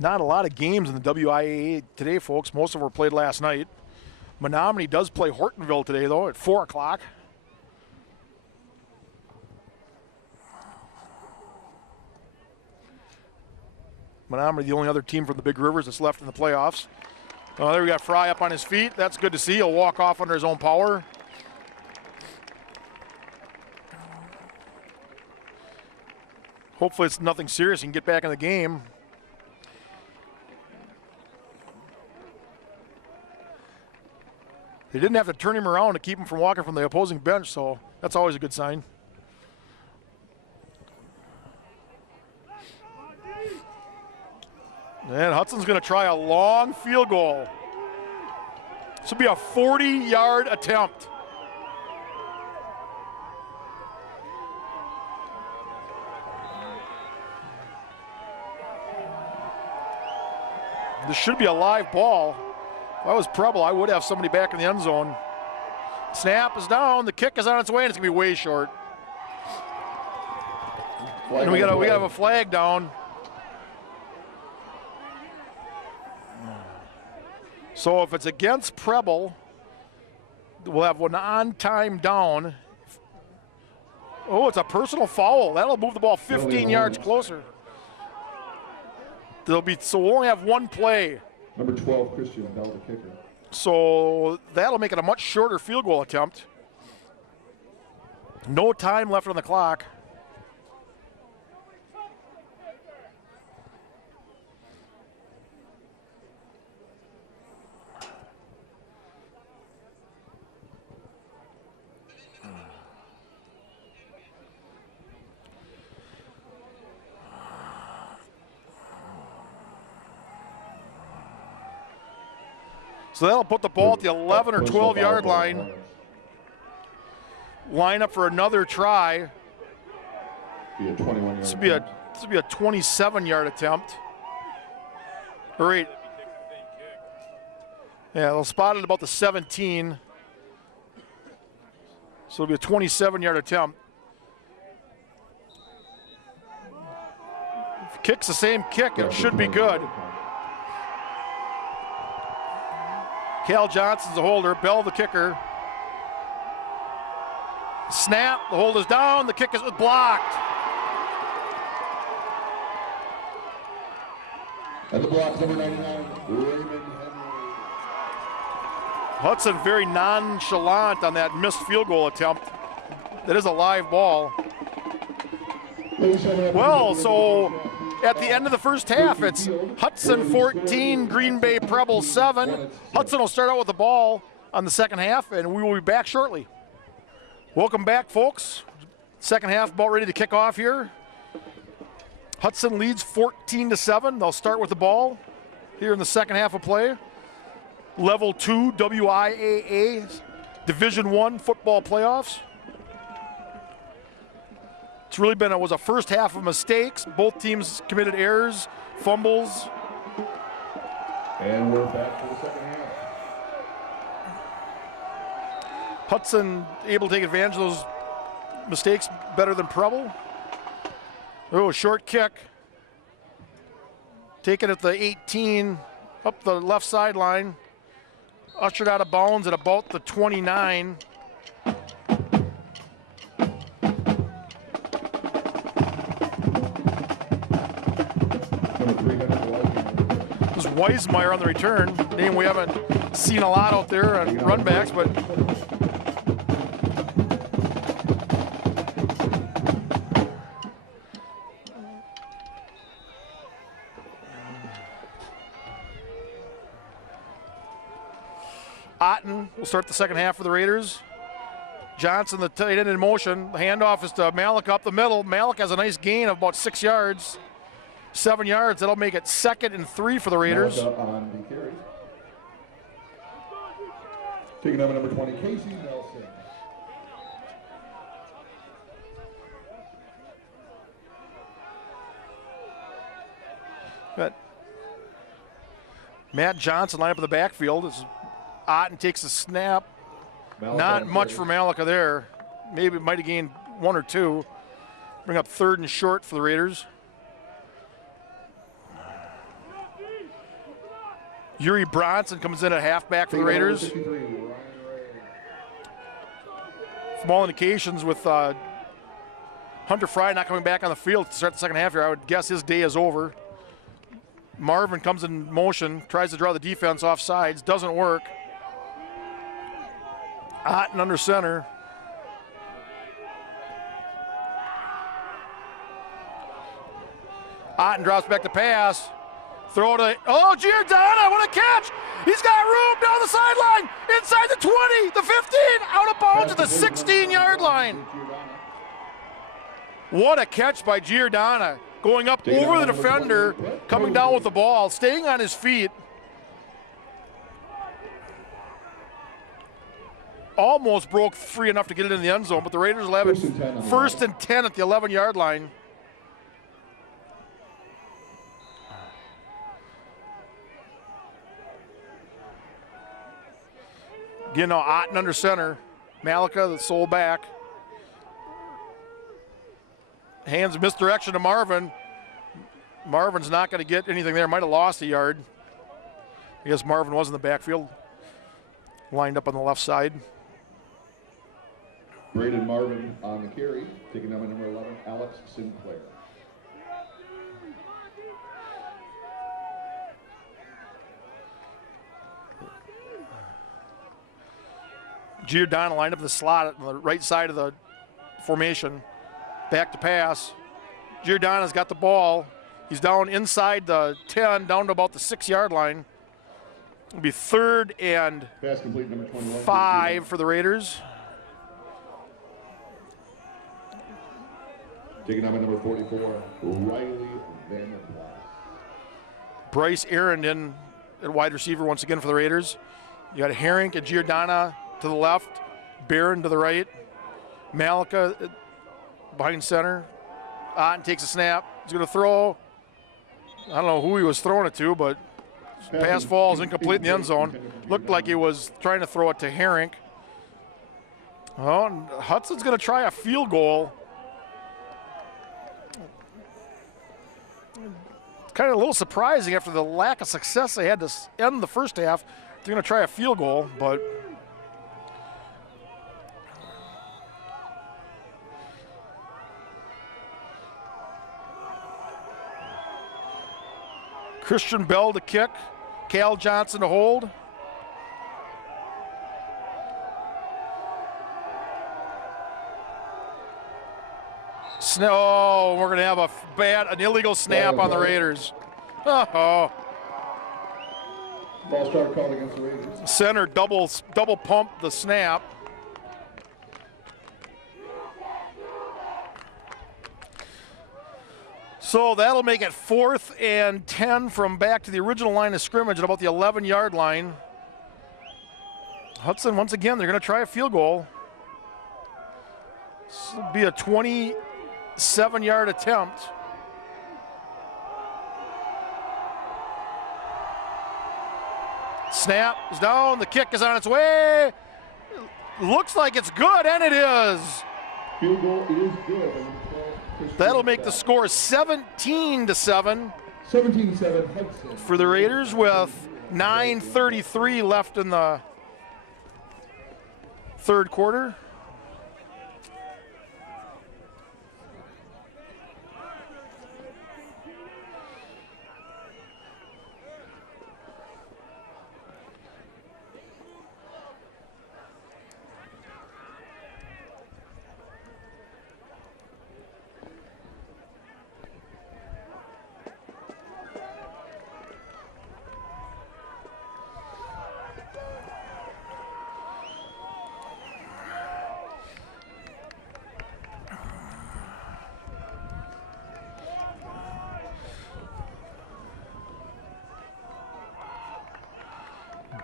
Not a lot of games in the WIAA today, folks. Most of them were played last night. Menominee does play Hortonville today, though, at 4 o'clock. Menominee, the only other team from the Big Rivers that's left in the playoffs. There we got Fry up on his feet. That's good to see. He'll walk off under his own power. Hopefully it's nothing serious. He can get back in the game. They didn't have to turn him around to keep him from walking from the opposing bench, so that's always a good sign. And Hudson's going to try a long field goal. This will be a 40-yard attempt. This should be a live ball. If I was Preble, I would have somebody back in the end zone. Snap is down. The kick is on its way, and it's going to be way short. And we got to have a flag down. So if it's against Preble, we'll have one on time down. Oh, it's a personal foul. That'll move the ball 15 yards closer. So we'll only have one play. Number 12, Christian Bell, the kicker. So that'll make it a much shorter field goal attempt. No time left on the clock. So that'll put the ball at the 11 or 12-yard line. Line up for another try. This would be a 27-yard attempt. Or 8. Yeah, they'll spot it about the 17. So it'll be a 27-yard attempt. If it kicks the same kick, it should be good. Cal Johnson's the holder, Bell the kicker. Snap, the hold is down, the kick is blocked. At the block, number 99, Raymond Henry. Hudson very nonchalant on that missed field goal attempt. That is a live ball. Well, so at the end of the first half, it's Hudson 14, Green Bay Preble 7. Hudson will start out with the ball on the second half, and we will be back shortly. Welcome back, folks. Second half about ready to kick off here. Hudson leads 14-7. They'll start with the ball here in the second half of play. Level 2 WIAA Division I football playoffs. It's really been, it was a first half of mistakes. Both teams committed errors, fumbles. And we're back for the second half. Hudson able to take advantage of those mistakes better than Preble. Oh, short kick. Taken at the 18, up the left sideline. Ushered out of bounds at about the 29. This is Weismeyer on the return. Name we haven't seen a lot out there on run backs, but Otten will start the second half for the Raiders. Johnson, the tight end in motion. The handoff is to Malik up the middle. Malik has a nice gain of about 6 yards. 7 yards. That'll make it 2nd and 3 for the Raiders. On the carry. Taking over number 20, Casey Nelson. Good. Matt Johnson line up in the backfield. As Otten takes a snap. Not much for Malika there. Maybe might have gained 1 or 2. Bring up 3rd and short for the Raiders. Yuri Bronson comes in at halfback for the Raiders. Small indications with Hunter Fry not coming back on the field to start the second half here. I would guess his day is over. Marvin comes in motion, tries to draw the defense off sides, doesn't work. Otten under center. Otten drops back to pass. Throw to, oh, Giordano, what a catch! He's got room down the sideline, inside the 20, the 15, out of bounds at the 16-yard line. What a catch by Giordano, going up over the defender, coming down with the ball, staying on his feet. Almost broke free enough to get it in the end zone, but the Raiders will have it 1st and 10 at the 11-yard line. Again, now Otten under center. Malika, the sole back. Hands misdirection to Marvin. Marvin's not going to get anything there. Might have lost a yard. I guess Marvin was in the backfield. Lined up on the left side. Braden Marvin on the carry. Taking number 11, Alex Sinclair. Giordano lined up in the slot on the right side of the formation. Back to pass. Giordano's got the ball. He's down inside the 10, down to about the 6-yard line. It'll be 3rd and Pass complete, number 21. 5 for the Raiders. Taking number 44, Riley Vanderplas. Bryce Aaron in at wide receiver once again for the Raiders. You got Herink and Giordano to the left, Barron to the right, Malika behind center. Otten takes a snap. He's going to throw. I don't know who he was throwing it to, but pass falls incomplete in the end zone. Looked like he was trying to throw it to Herink. Oh, and Hudson's going to try a field goal. It's kind of a little surprising after the lack of success they had to end the first half. They're going to try a field goal, but Christian Bell to kick, Cal Johnson to hold. Oh, we're going to have an illegal snap on the Raiders. Oh. Ball start called against the Raiders. Center double pump the snap. So that'll make it 4th and 10 from back to the original line of scrimmage at about the 11-yard line. Hudson, once again, they're going to try a field goal. This will be a 27-yard attempt. Snap is down, the kick is on its way. Looks like it's good, and it is. Field goal is good. That'll make the score 17-7. 17-7 Hudson. For the Raiders with 9:33 left in the third quarter.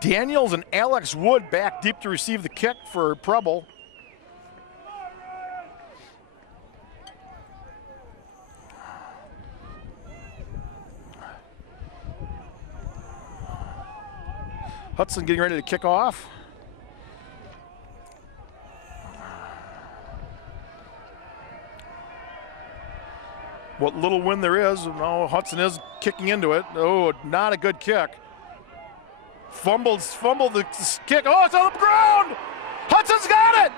Daniels and Alex Wood back deep to receive the kick for Preble. Hudson getting ready to kick off. What little wind there is, no, Hudson is kicking into it. Oh, not a good kick. Fumbled the kick. Oh, it's on the ground! Hudson's got it!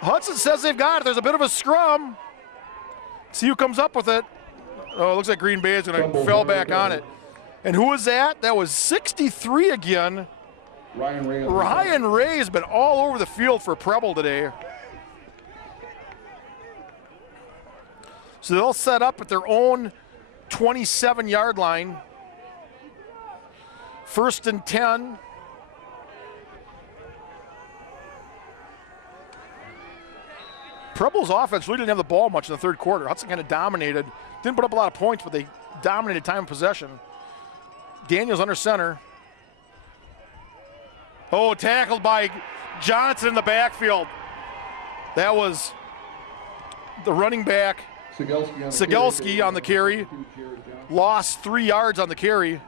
Hudson says they've got it. There's a bit of a scrum. See who comes up with it. Oh, it looks like Green Bay is going to fell back on it. And who was that? That was 63 again. Ryan Ray has been all over the field for Preble today. So they'll set up at their own 27-yard line. 1st and 10. Preble's offense really didn't have the ball much in the third quarter. Hudson kind of dominated. Didn't put up a lot of points, but they dominated time of possession. Daniels under center. Oh, tackled by Johnson in the backfield. That was the running back, Sigelski on the carry. Lost 3 yards on the carry.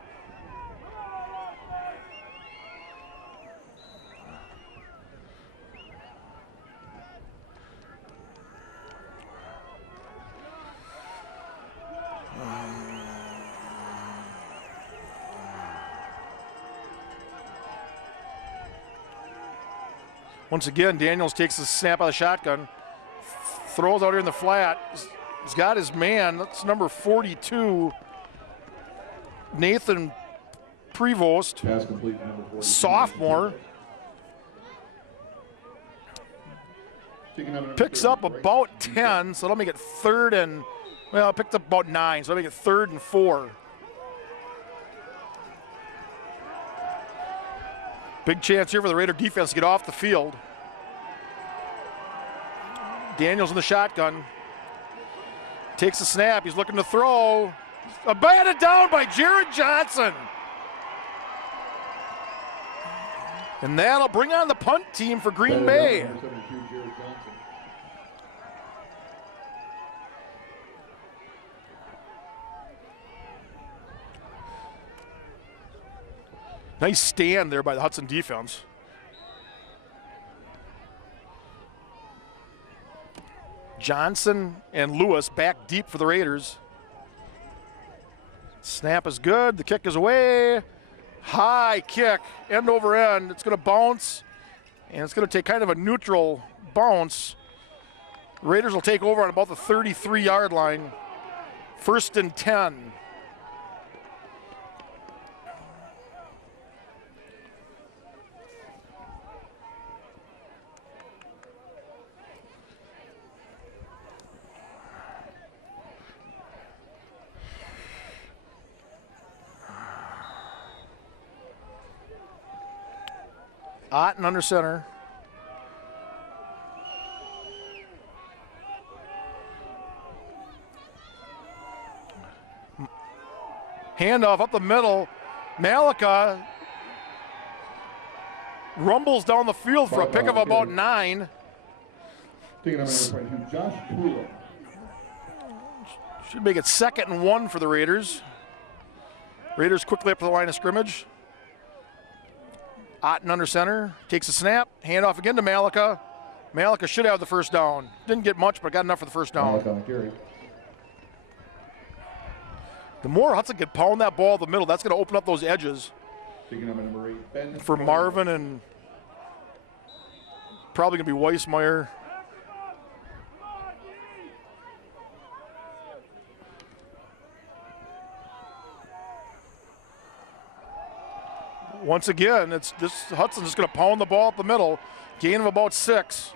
Once again, Daniels takes the snap out of the shotgun, throws out here in the flat. He's got his man. That's number 42, Nathan Prevost, Pass complete, number 42. sophomore. Picks up about 10, so that'll make it 3rd and, well, picked up about 9, so that'll make it 3rd and 4. Big chance here for the Raider defense to get off the field. Daniels in the shotgun. Takes the snap. He's looking to throw. Batted down by Jared Johnson. And that'll bring on the punt team for Green Bay. Nice stand there by the Hudson defense. Johnson and Lewis back deep for the Raiders. Snap is good. The kick is away. High kick, end over end. It's going to bounce, and it's going to take kind of a neutral bounce. The Raiders will take over on about the 33-yard line. 1st and 10. Otten under center. Handoff up the middle. Malika rumbles down the field for a pick of about 9. Taking number 22, Josh Preble. Should make it 2nd and 1 for the Raiders. Raiders quickly up to the line of scrimmage. Otten under center, takes a snap, handoff again to Malika. Malika should have the first down. Didn't get much, but got enough for the first down. The more Hudson can pound that ball in the middle, that's going to open up those edges for Marvin and probably going to be Weissmeyer. Once again, it's this Hudson's just going to pound the ball up the middle, gain of about 6.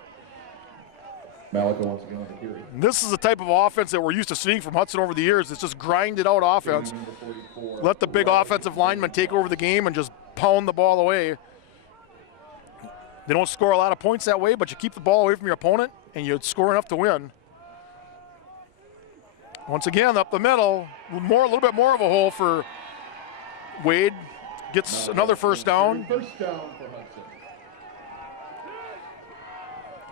Malika once again on the carry. This is the type of offense that we're used to seeing from Hudson over the years. It's just grinded out offense. Let the big offensive linemen take over the game and just pound the ball away. They don't score a lot of points that way, but you keep the ball away from your opponent and you score enough to win. Once again, up the middle, a little bit more of a hole for Wade. Gets another first down. First down for Hudson.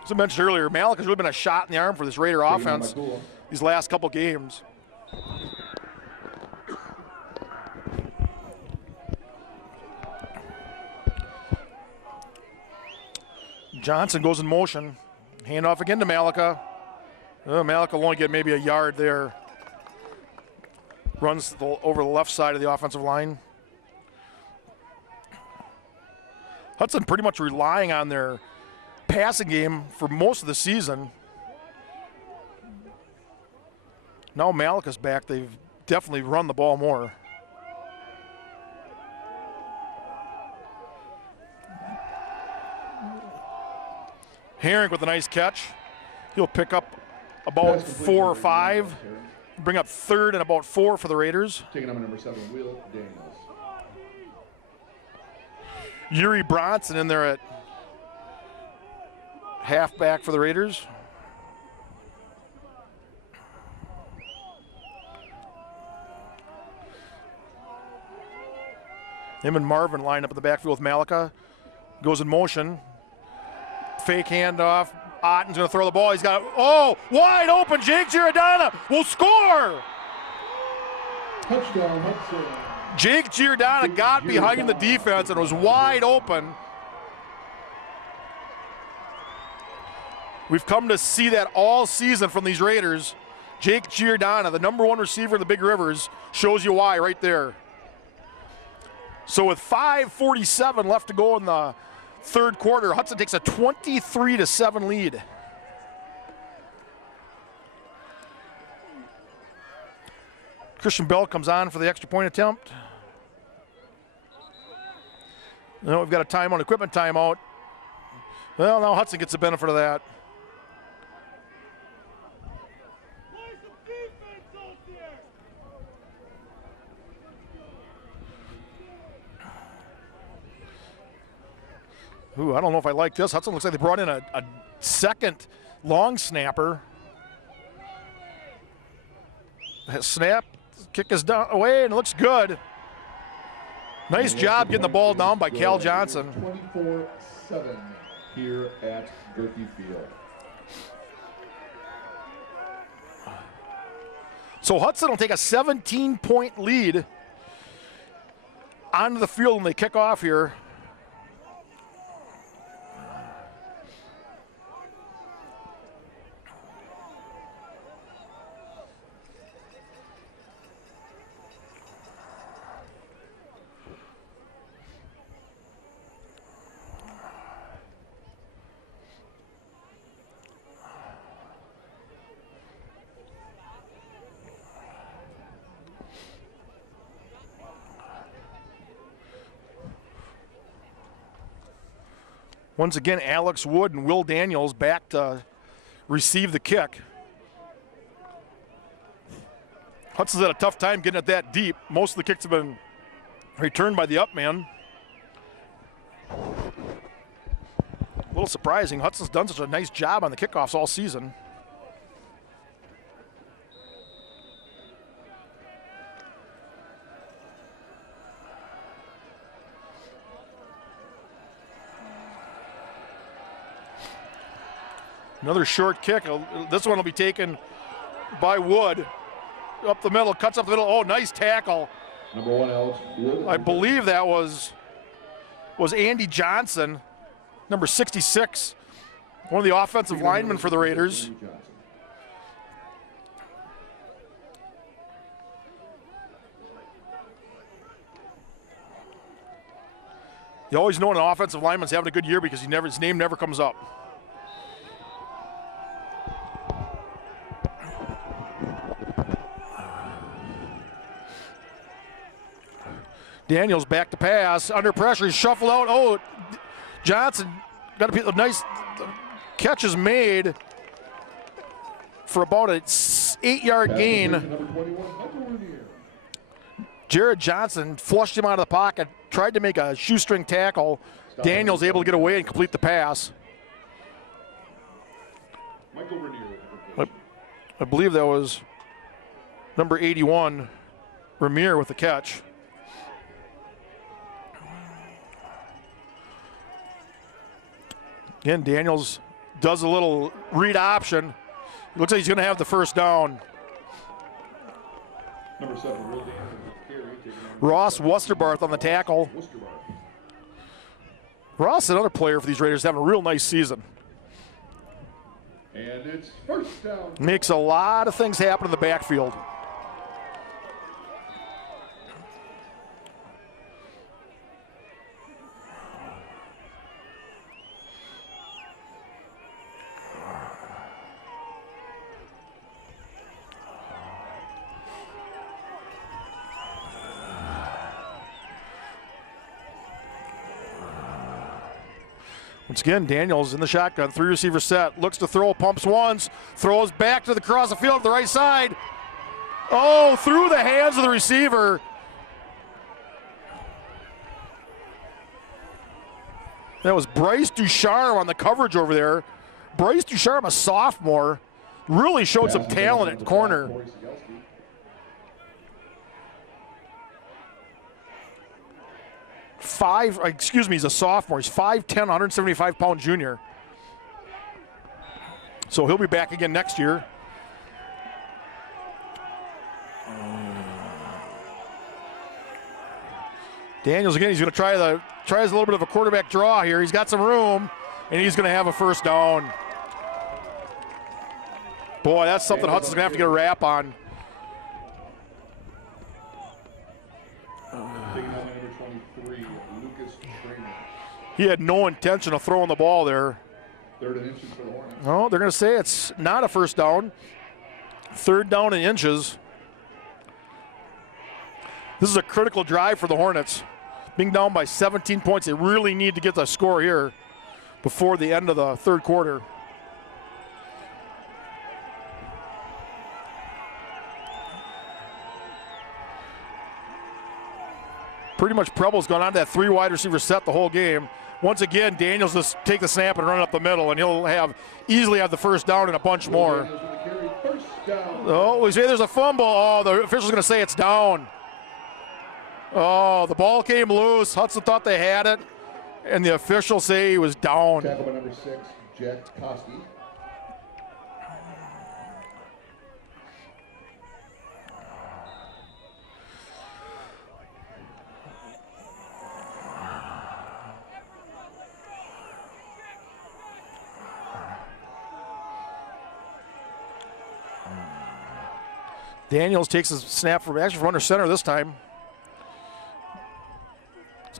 As I mentioned earlier, Malik has really been a shot in the arm for this Raider offense these last couple games. Johnson goes in motion. Handoff again to Malika. Malika will only get maybe a yard there. Runs over the left side of the offensive line. Hudson pretty much relying on their passing game for most of the season. Now Malika's back. They've definitely run the ball more. Herring with a nice catch. He'll pick up about 4 or 5. Bring up 3rd and about 4 for the Raiders. Taking number 7, Will Daniels. Yuri Bronson in there at halfback for the Raiders. Him and Marvin line up in the backfield with Malika. Goes in motion. Fake handoff. Otten's going to throw the ball. He's got wide open. Jake Giordana will score. Touchdown, Hudson. Jake Giordana got behind the defense and was wide open. We've come to see that all season from these Raiders. Jake Giordana, the #1 receiver in the Big Rivers, shows you why right there. So with 5:47 left to go in the 3rd quarter, Hudson takes a 23-7 lead. Christian Bell comes on for the extra point attempt. Now we've got a timeout, equipment timeout. Well, now Hudson gets the benefit of that. Ooh, I don't know if I like this. Hudson looks like they brought in a second long snapper. Snap, kick is down away, and it looks good. Nice job getting the ball down by Cal Johnson. 24-7 here at Gerke Field. So Hudson will take a 17-point lead onto the field when they kick off here. Once again, Alex Wood and Will Daniels back to receive the kick. Hudson's had a tough time getting it that deep. Most of the kicks have been returned by the up man. A little surprising. Hudson's done such a nice job on the kickoffs all season. Another short kick. This one will be taken by Wood. Up the middle, cuts up the middle. Oh, nice tackle. Number 1, Alex Wood. I believe that was Andy Johnson, number 66, one of the offensive linemen for the Raiders. You always know when an offensive lineman's having a good year because his name never comes up. Daniels back to pass, under pressure, he's shuffled out. Oh, Johnson got a nice catch is made for about an 8-yard gain. Jared Johnson flushed him out of the pocket, tried to make a shoestring tackle. Daniels able to get away and complete the pass. I believe that was number 81, Ramir, with the catch. Again, Daniels does a little read option. Looks like he's going to have the first down. Number 7, Ross Wusterbarth on the tackle. Ross, another player for these Raiders, having a real nice season. And it's first down. Makes a lot of things happen in the backfield. Once again, Daniels in the shotgun, 3 receiver set, looks to throw, pumps once, throws back to the cross the field to the right side. Oh, through the hands of the receiver. That was Bryce Ducharme on the coverage over there. Bryce Ducharme, a sophomore, really showed some talent at corner. He's a sophomore. He's 5'10", 175-pound junior. So he'll be back again next year. Daniels again, he's going to try a little bit of a quarterback draw here. He's got some room, and he's going to have a first down. Boy, that's something Hudson's going to have to get a wrap on. He had no intention of throwing the ball there. 3rd and inches for the Hornets. No, they're going to say it's not a first down. 3rd down and inches. This is a critical drive for the Hornets. Being down by 17 points, they really need to get the score here before the end of the 3rd quarter. Pretty much Preble's gone on to that 3 wide receiver set the whole game. Once again, Daniels just take the snap and run up the middle, and he'll easily have the first down and a bunch more. Oh, we say there's a fumble. Oh, the official's going to say it's down. Oh, the ball came loose. Hudson thought they had it, and the officials say he was down. Tackle by number 6, Jack Koski. Daniels takes a snap from under center this time.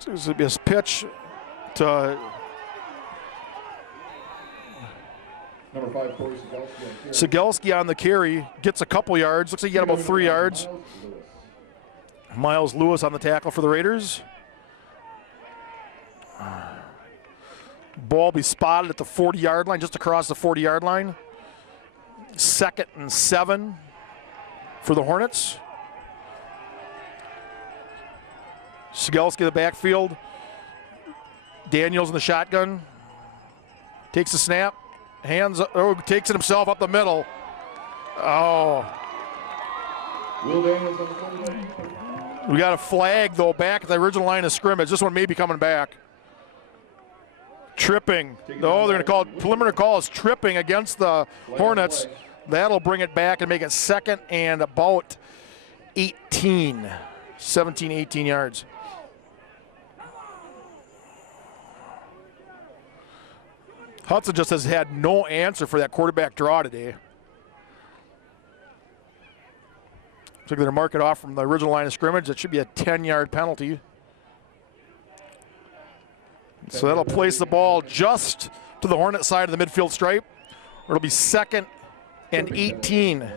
This is a pitch to number 5, Corey Sigelski on the carry. Gets a couple yards. Looks like he got about 3 yards. Miles Lewis on the tackle for the Raiders. Ball be spotted at the 40-yard line, just across the 40-yard line. 2nd and 7 for the Hornets. Sigelski in the backfield. Daniels in the shotgun. Takes the snap. Takes it himself up the middle. Oh. We got a flag, though, back at the original line of scrimmage. This one may be coming back. Tripping. No, they're going to call it, preliminary call is tripping against the Hornets. That'll bring it back and make it second and about 18, 17, 18 yards. Hudson just has had no answer for that quarterback draw today. Looks like they're mark it off from the original line of scrimmage. That should be a 10-yard penalty. So that'll place the ball just to the Hornet side of the midfield stripe. It'll be second and 18.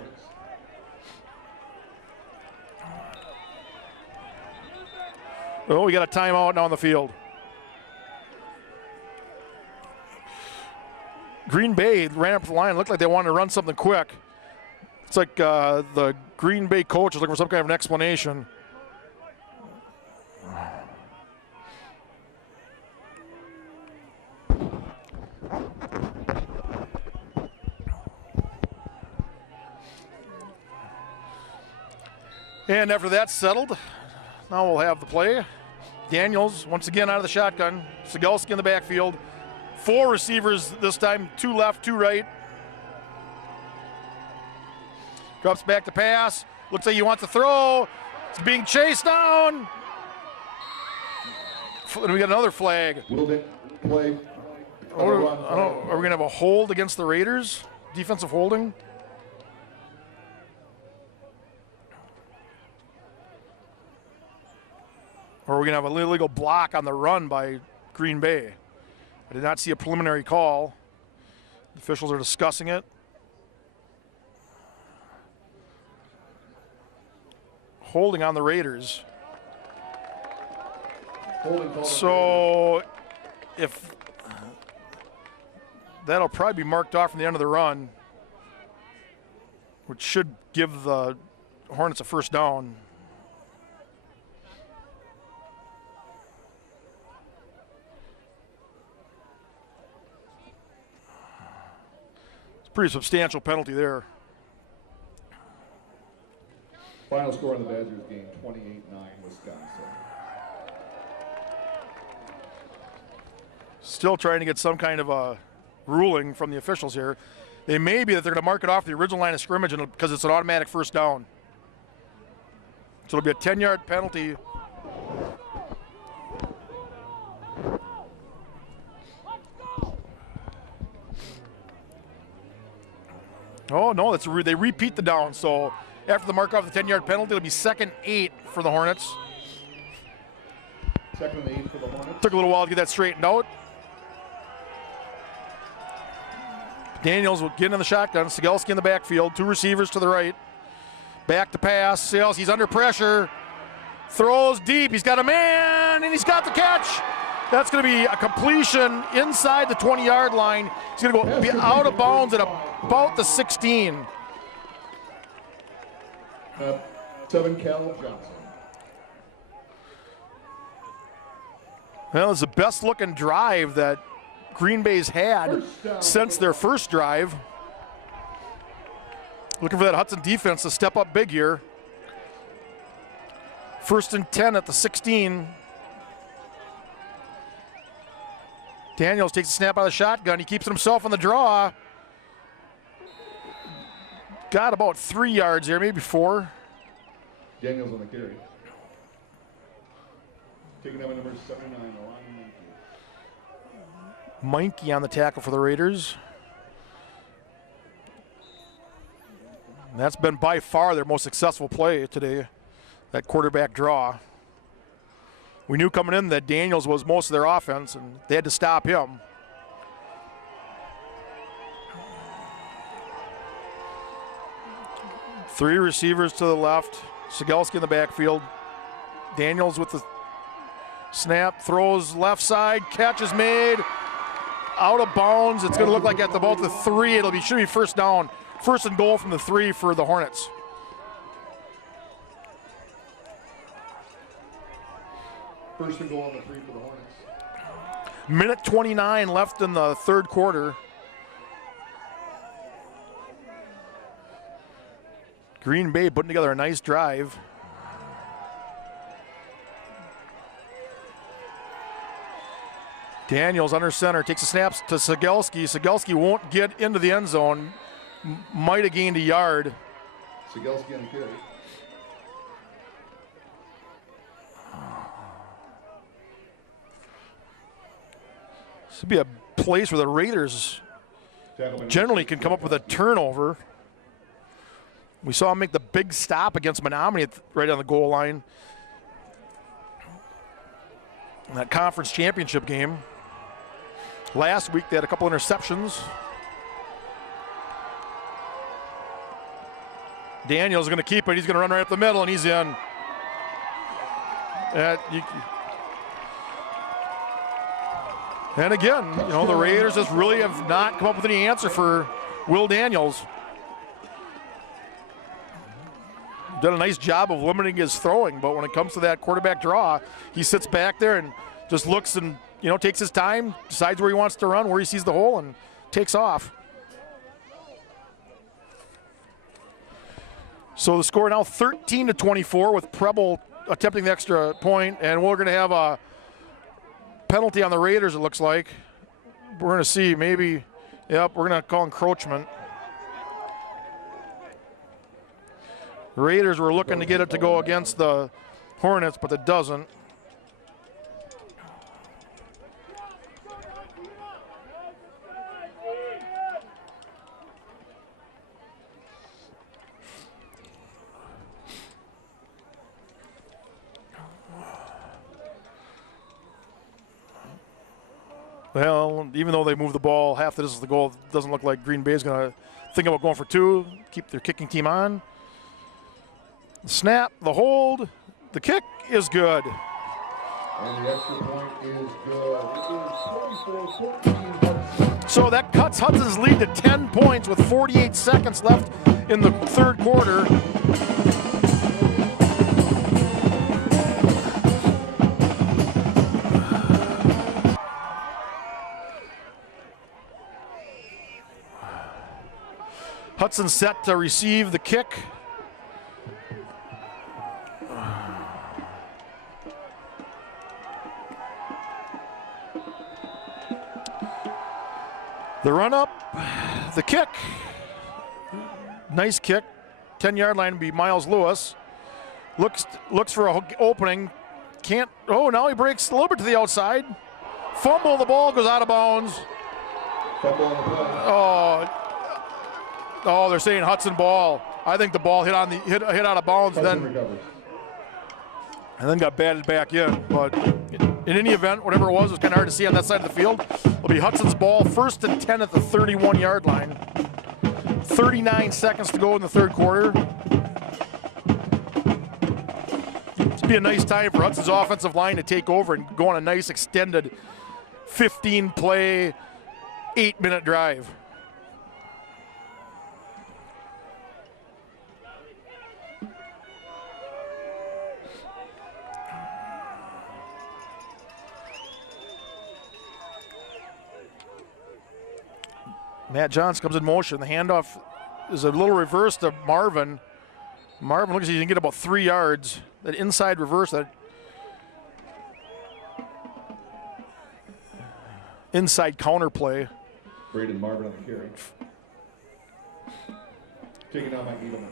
Oh, we got a timeout now on the field. Green Bay ran up the line. Looked like they wanted to run something quick. It's like the Green Bay coach is looking for some kind of an explanation. And after that's settled, now we'll have the play. Daniels once again out of the shotgun. Sigelski in the backfield. 4 receivers this time, 2 left, 2 right. Drops back to pass. Looks like he wants to throw. It's being chased down. And we got another flag. Play. Are we going to have a hold against the Raiders? Defensive holding? Or are we going to have an illegal block on the run by Green Bay? I did not see a preliminary call. The officials are discussing it. Holding on the Raiders. So if that'll probably be marked off from the end of the run, which should give the Hornets a first down. Pretty substantial penalty there. Final score in the Badgers game, 28-9 Wisconsin. Still trying to get some kind of a ruling from the officials here. They may be that they're going to mark it off the original line of scrimmage because it's an automatic first down. So it'll be a 10-yard penalty. Oh, no, they repeat the down. So after the mark off the 10-yard penalty, it'll be second 8 for the Hornets. Second and 8 for the Hornets. Took a little while to get that straightened out. Daniels will get in the shotgun. Sigelski in the backfield. 2 receivers to the right. Back to pass. Sales, he's under pressure. Throws deep. He's got a man, and he's got the catch. That's going to be a completion inside the 20-yard line. He's going to be out of bounds at about the 16. 7 Cal Johnson. Well, it's the best-looking drive that Green Bay's had since their first drive. Looking for that Hudson defense to step up big here. 1st and 10 at the 16. Daniels takes a snap out of the shotgun. He keeps it himself on the draw. Got about 3 yards there, maybe 4. Daniels on the carry. Taking down number 79, Alon Meinke on the tackle for the Raiders. And that's been by far their most successful play today, that quarterback draw. We knew coming in that Daniels was most of their offense, and they had to stop him. Three receivers to the left. Sigelski in the backfield. Daniels with the snap, throws left side, catch is made. Out of bounds. It's going to look like at about the 3. Should be first down. 1st and goal from the 3 for the Hornets. First and goal on the 3 for the Hornets. Minute 29 left in the 3rd quarter. Green Bay putting together a nice drive. Daniels under center, takes the snaps to Sigelski. Sigelski won't get into the end zone. Might have gained a yard. Sigelski on the carry. This would be a place where the Raiders generally can come up with a turnover. We saw him make the big stop against Menominee right on the goal line in that conference championship game. Last week they had a couple interceptions. Daniels going to keep it. He's going to run right up the middle, and he's in. And again, you know, the Raiders just really have not come up with any answer for Will Daniels. Done a nice job of limiting his throwing, but when it comes to that quarterback draw, he sits back there and just looks and, you know, takes his time, decides where he wants to run, where he sees the hole, and takes off. So the score now 13-24 with Preble attempting the extra point, and we're going to have a penalty on the Raiders, it looks like. We're going to see maybe, yep, we're going to call encroachment. The Raiders were looking to get it to go against the Hornets, but it doesn't. Well, even though they move the ball, half the distance of the goal, it doesn't look like Green Bay is going to think about going for two, keep their kicking team on. The snap, the hold, the kick is good. And the extra point is good. It is 24-14. So that cuts Hudson's lead to 10 points with 48 seconds left in the third quarter. Hudson set to receive the kick. The run up, the kick. Nice kick. 10-yard line would be Miles Lewis. Looks for an opening. Can't. Oh, now he breaks a little bit to the outside. Fumble, the ball goes out of bounds. Fumble on the play. Oh, they're saying Hudson ball. I think the ball hit out of bounds, and then got batted back in. But in any event, whatever it was kind of hard to see on that side of the field. It'll be Hudson's ball, 1st and 10 at the 31-yard line. 39 seconds to go in the third quarter. This would be a nice time for Hudson's offensive line to take over and go on a nice extended 15-play, 8-minute drive. Matt Johnson comes in motion. The handoff is a little reverse to Marvin. Marvin looks like he can get about 3 yards. That inside reverse, that inside counter play. Braden Marvin on the carry. Taken out by Edelman.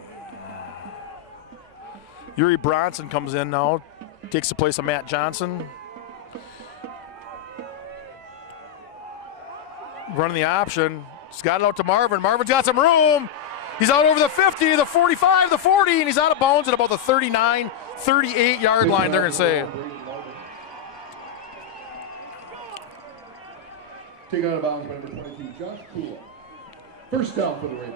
Yuri Bronson comes in now, takes the place of Matt Johnson. Running the option. He's got it out to Marvin. Marvin's got some room. He's out over the 50, the 45, the 40, and he's out of bounds at about the 39, 38-yard line, they're going to say. Taken out of bounds by number 22, Josh Kula. First down for the Raiders.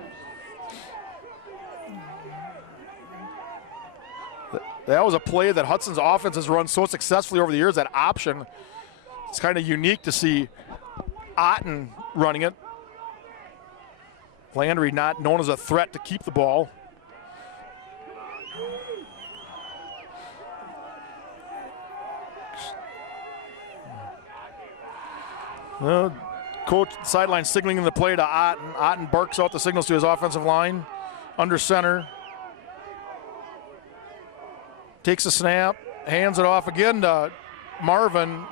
That was a play that Hudson's offense has run so successfully over the years, that option. It's kind of unique to see Otten running it. Landry not known as a threat to keep the ball. Coach sideline signaling the play to Otten. Otten barks out the signals to his offensive line. Under center. Takes a snap, hands it off again to Marvin.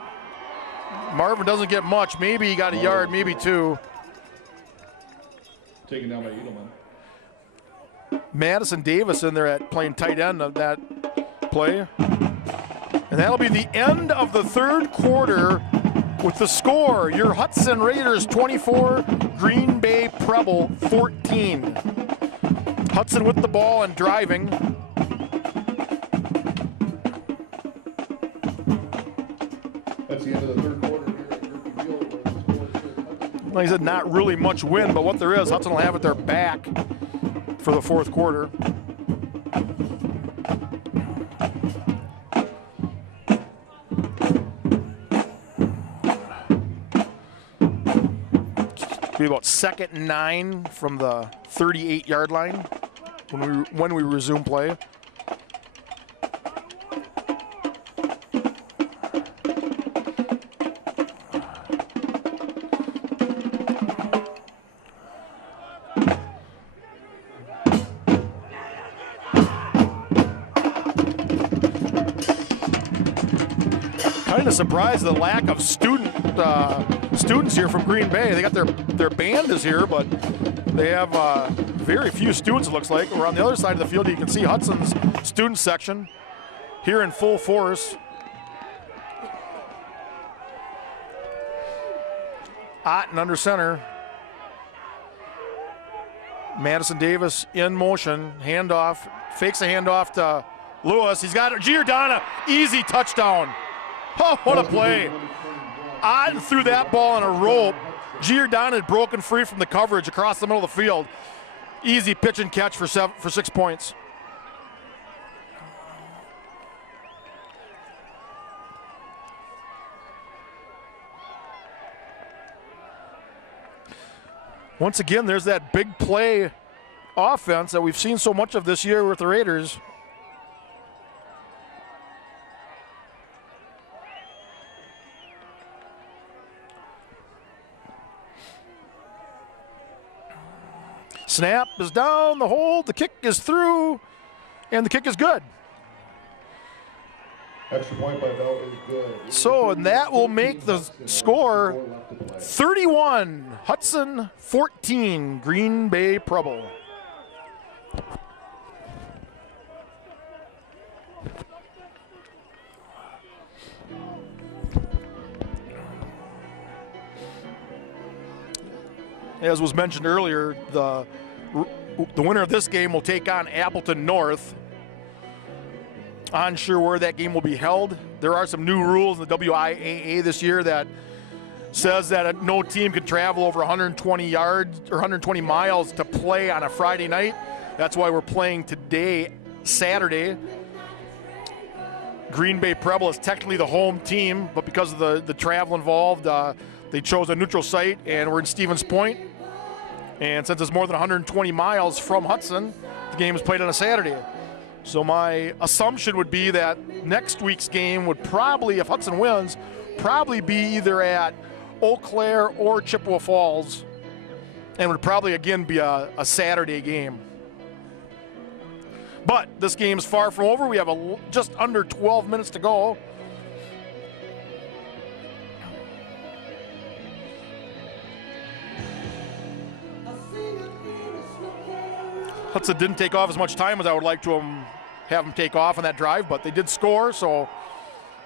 Marvin doesn't get much. Maybe he got a yard, maybe 2. Taken down by Edelman. Madison Davis in there at playing tight end of that play. And that'll be the end of the third quarter with the score. Your Hudson Raiders 24, Green Bay Preble 14. Hudson with the ball and driving. That's the end of the third quarter here at Gerke Field, where the score is Like I said, not really much wind, but what there is, Hudson will have it their back for the fourth quarter. Be about 2nd and 9 from the 38-yard line when we resume play. Kind of surprised the lack of students here from Green Bay. They got their band is here, but they have very few students, it looks like. We're on the other side of the field. You can see Hudson's student section here in full force. Otten under center. Madison Davis in motion, handoff, fakes a handoff to Lewis. He's got Giordana, easy touchdown. Oh, what a play. Otten threw that ball on a rope. Giordana had broken free from the coverage across the middle of the field. Easy pitch and catch for 6 points. Once again, there's that big play offense that we've seen so much of this year with the Raiders. Snap is down, the hold, the kick is through, and the kick is good. Extra point by Bell is good. So, and that will make the score 31, Hudson 14, Green Bay Preble. As was mentioned earlier, the winner of this game will take on Appleton North. Unsure where that game will be held. There are some new rules in the WIAA this year that says that no team can travel over 120 yards or 120 miles to play on a Friday night. That's why we're playing today, Saturday. Green Bay Preble is technically the home team, but because of the travel involved, they chose a neutral site, and we're in Stevens Point. And since it's more than 120 miles from Hudson, the game is played on a Saturday. So my assumption would be that next week's game would probably, if Hudson wins, probably be either at Eau Claire or Chippewa Falls, and would probably again be a Saturday game. But this game is far from over. We have just under 12 minutes to go. Hudson didn't take off as much time as I would like to have them take off on that drive, but they did score, so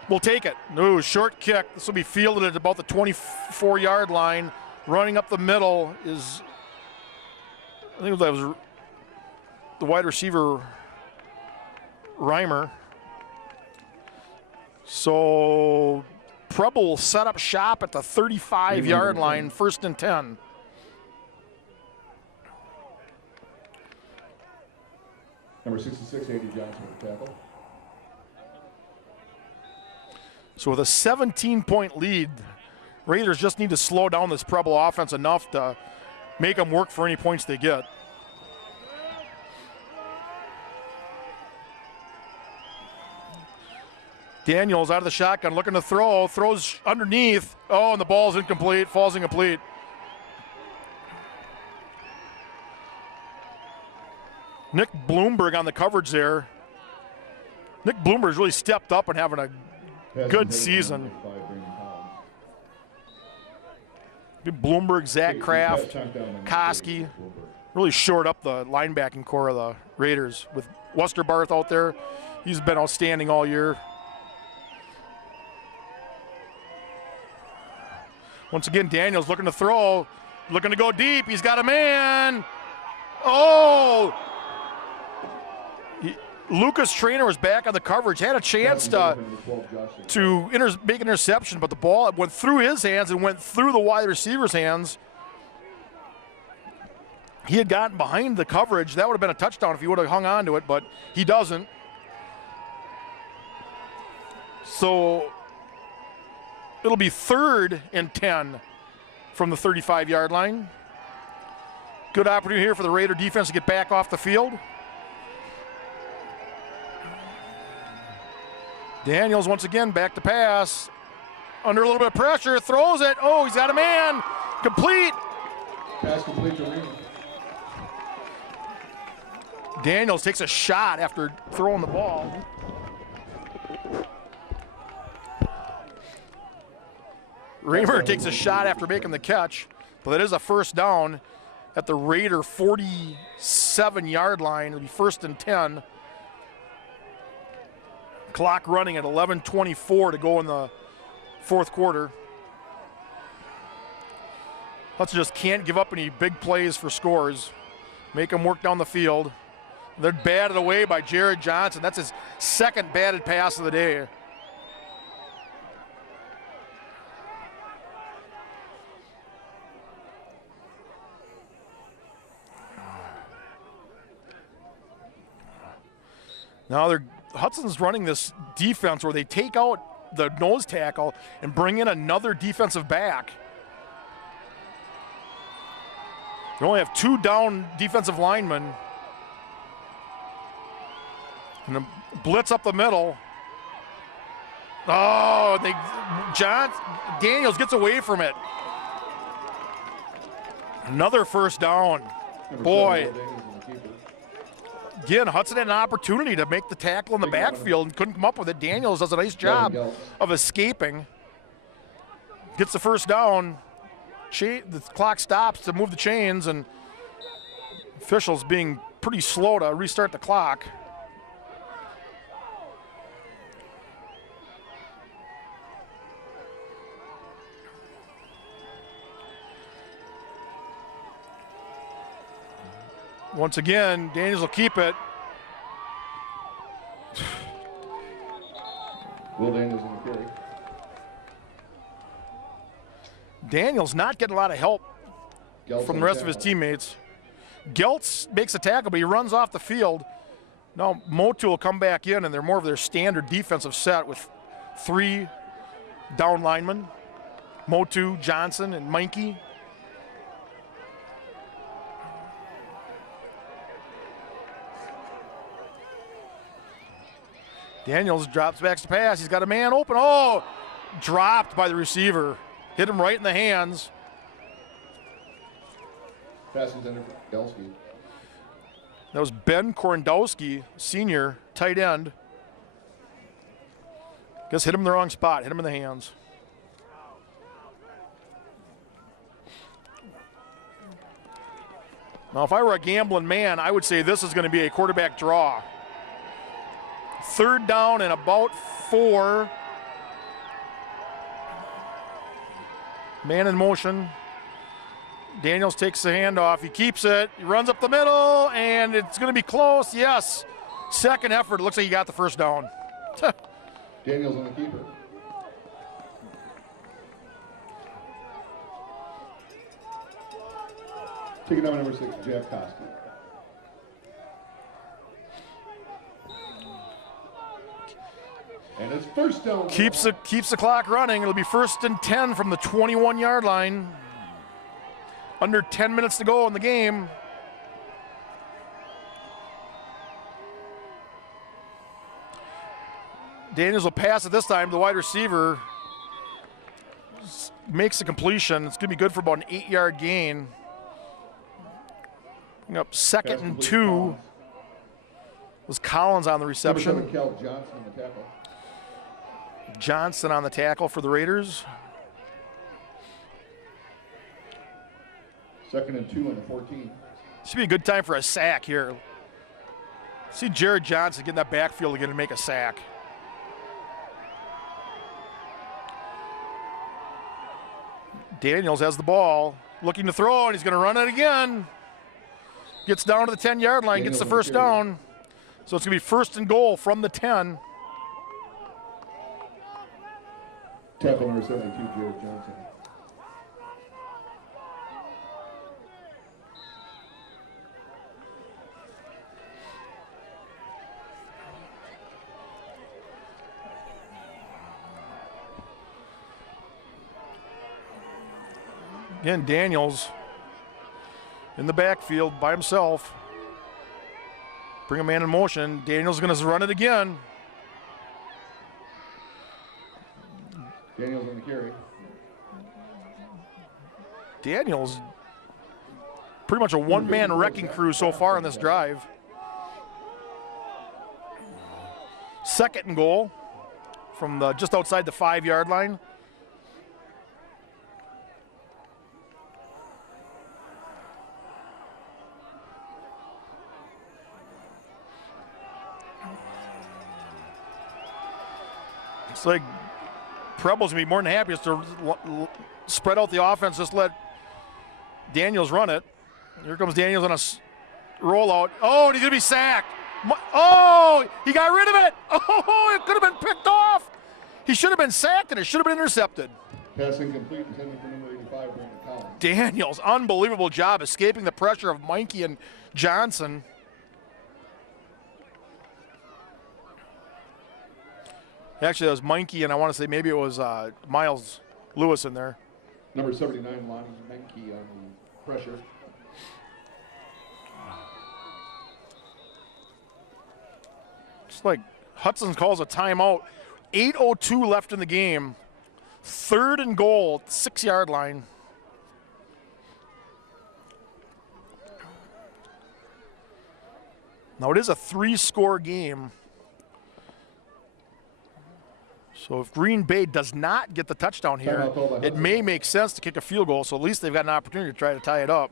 we'll take it. Ooh, short kick. This will be fielded at about the 24-yard line. Running up the middle is, I think that was the wide receiver, Reimer. So Preble will set up shop at the 35-yard line, 1st and 10. Number 66, A.D. Johnson with the tackle. So with a 17-point lead, Raiders just need to slow down this Preble offense enough to make them work for any points they get. Daniels out of the shotgun, looking to throw, throws underneath. Oh, and the ball's incomplete, falls incomplete. Nick Bloomberg on the coverage there. Nick Bloomberg's really stepped up and having a good season. Bloomberg, Zach Kraft, Koski. Really shored up the linebacking core of the Raiders with Westerbarth out there. He's been outstanding all year. Once again, Daniels looking to throw, looking to go deep. He's got a man. Oh! Lucas Traynor was back on the coverage, had a chance to make an interception, but the ball went through his hands and went through the wide receiver's hands. He had gotten behind the coverage. That would have been a touchdown if he would have hung on to it, but he doesn't. So it'll be 3rd and 10 from the 35-yard line. Good opportunity here for the Raider defense to get back off the field. Daniels once again back to pass. Under a little bit of pressure, throws it. Oh, he's got a man. Complete. Pass complete to Reed. Daniels takes a shot after throwing the ball. Raymer takes a shot after making the catch, but it is a first down at the Raider 47-yard line. It'll be 1st and 10. Clock running at 11:24 to go in the 4th quarter. Hudson just can't give up any big plays for scores. Make them work down the field. They're batted away by Jared Johnson. That's his 2nd batted pass of the day. Now Hudson's running this defense where they take out the nose tackle and bring in another defensive back. They only have 2 down defensive linemen. And a blitz up the middle. Oh, Daniels gets away from it. Another first down. Boy. Again, Hudson had an opportunity to make the tackle in the backfield and couldn't come up with it. Daniels does a nice job of escaping. Gets the first down. The clock stops to move the chains, and officials being pretty slow to restart the clock. Once again, Daniels will keep it. Will Daniels in the carry. Daniels not getting a lot of help from the rest of his teammates. Geltz makes a tackle, but he runs off the field. Now Motu will come back in, and they're more of their standard defensive set with 3 down linemen. Motu, Johnson, and Meinke. Daniels drops back to pass. He's got a man open. Oh, dropped by the receiver. Hit him right in the hands. Pass intended for Korndowski. That was Ben Korndowski, senior, tight end. Guess hit him in the wrong spot. Hit him in the hands. Now, if I were a gambling man, I would say this is going to be a quarterback draw. 3rd down and about 4. Man in motion. Daniels takes the handoff. He keeps it. He runs up the middle, and it's going to be close. Yes. 2nd effort. It looks like he got the first down. Daniels on the keeper. Ticket number 6, Jeff Koski. And it's first down. Keeps the clock running. It'll be 1st and 10 from the 21-yard line. Under 10 minutes to go in the game. Daniels will pass it this time. The wide receiver makes the completion. It's going to be good for about an 8-yard gain. Up 2nd and 2. Was Collins on the reception. Number 7, Cal Johnson on the tackle. Johnson on the tackle for the Raiders. 2nd and 2 on the 14. Should be a good time for a sack here. See Jared Johnson get in that backfield again and make a sack. Daniels has the ball, looking to throw, and he's going to run it again. Gets down to the 10-yard line, gets the first down. So it's going to be 1st and goal from the 10. Tackle number 72, Jared Johnson. Again, Daniels in the backfield by himself. Bring a man in motion. Daniels going to run it again. Daniels on the carry. Daniels, pretty much a one-man wrecking crew so far in this drive. 2nd and goal from the just outside the 5-yard line. It's like Preble's going to be more than happy just to spread out the offense, just let Daniels run it. Here comes Daniels on a rollout. Oh, and he's going to be sacked. Oh, he got rid of it. Oh, it could have been picked off. He should have been sacked, and it should have been intercepted. Pass incomplete, intended for number 85, Brandon Collins. Daniels, unbelievable job escaping the pressure of Meinke and Johnson. Actually, that was Meinke, and I want to say maybe it was Miles Lewis in there. Number 79, Lonnie Menke on the pressure. It's like Hudson calls a timeout. 8:02 left in the game. 3rd and goal, 6-yard line. Now it is a 3-score game. So if Green Bay does not get the touchdown here, it may make sense to kick a field goal, so at least they've got an opportunity to try to tie it up.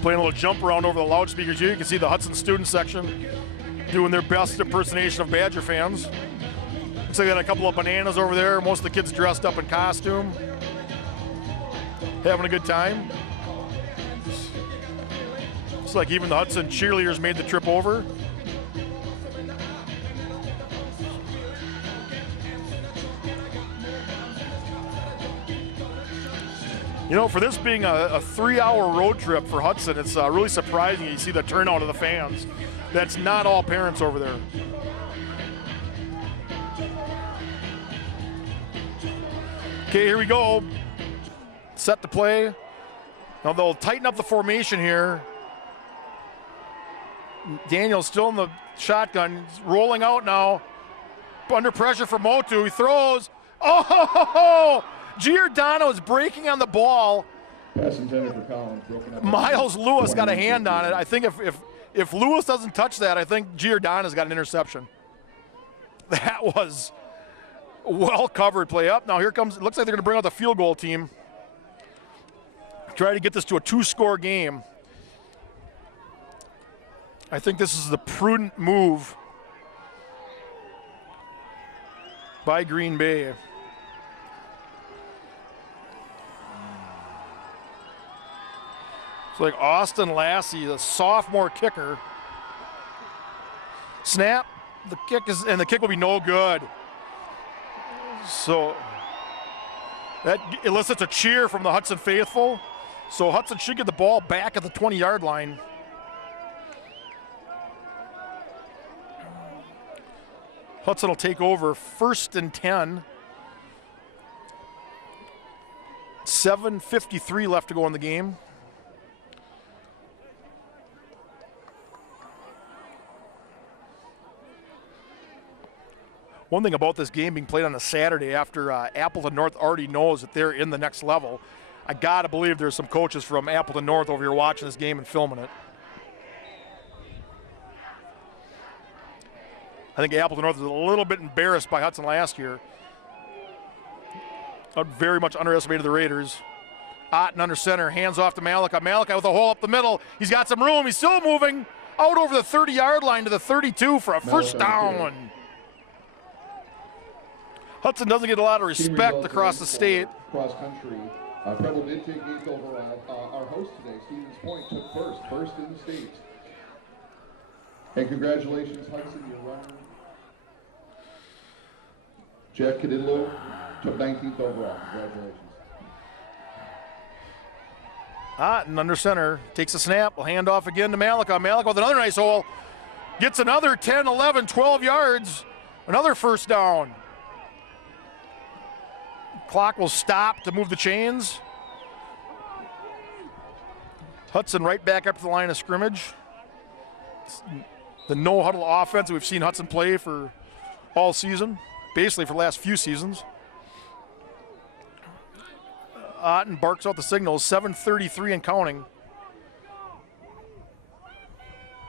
Playing a little jump around over the loudspeakers here. You can see the Hudson student section doing their best impersonation of Badger fans. Looks like they got a couple of bananas over there. Most of the kids dressed up in costume. Having a good time. Looks like even the Hudson cheerleaders made the trip over. You know, for this being a 3-hour road trip for Hudson, it's really surprising you see the turnout of the fans. That's not all parents over there. Okay, here we go. Set to play. Now they'll tighten up the formation here. Daniel's still in the shotgun. He's rolling out now. Under pressure from Motu. He throws. Oh! Giordano is breaking on the ball. Pass intended for Collins, broken up. Miles Lewis got a hand on it. I think if Lewis doesn't touch that, I think Giordano's got an interception. That was well covered play up. Now here comes, it looks like they're going to bring out the field goal team. Try to get this to a 2-score game. I think this is the prudent move by Green Bay. It's like Austin Lassie, the sophomore kicker. Snap, the kick will be no good. So that elicits a cheer from the Hudson faithful. So Hudson should get the ball back at the 20-yard line. Hudson will take over 1st and 10. 7:53 left to go in the game. One thing about this game being played on a Saturday after Appleton North already knows that they're in the next level, I got to believe there's some coaches from Appleton North over here watching this game and filming it. I think Appleton North is a little bit embarrassed by Hudson last year. Very much underestimated the Raiders. Otten under center, hands off to Malika. Malika with a hole up the middle. He's got some room. He's still moving out over the 30-yard line to the 32 for a first down. Hudson doesn't get a lot of respect across the state. Cross country. Preble did take 8th overall. Our host today, Stevens Point, took first in the state. And congratulations, Hudson, your runner. Jack Cadillo took 19th overall. Congratulations. Otten under center, takes a snap, will hand off again to Malika. Malika with another nice hole. Gets another 10, 11, 12 yards. Another first down. Clock will stop to move the chains. Hudson right back up to the line of scrimmage. The no-huddle offense that we've seen Hudson play for all season, basically for the last few seasons. Otten barks out the signals, 7:33 and counting.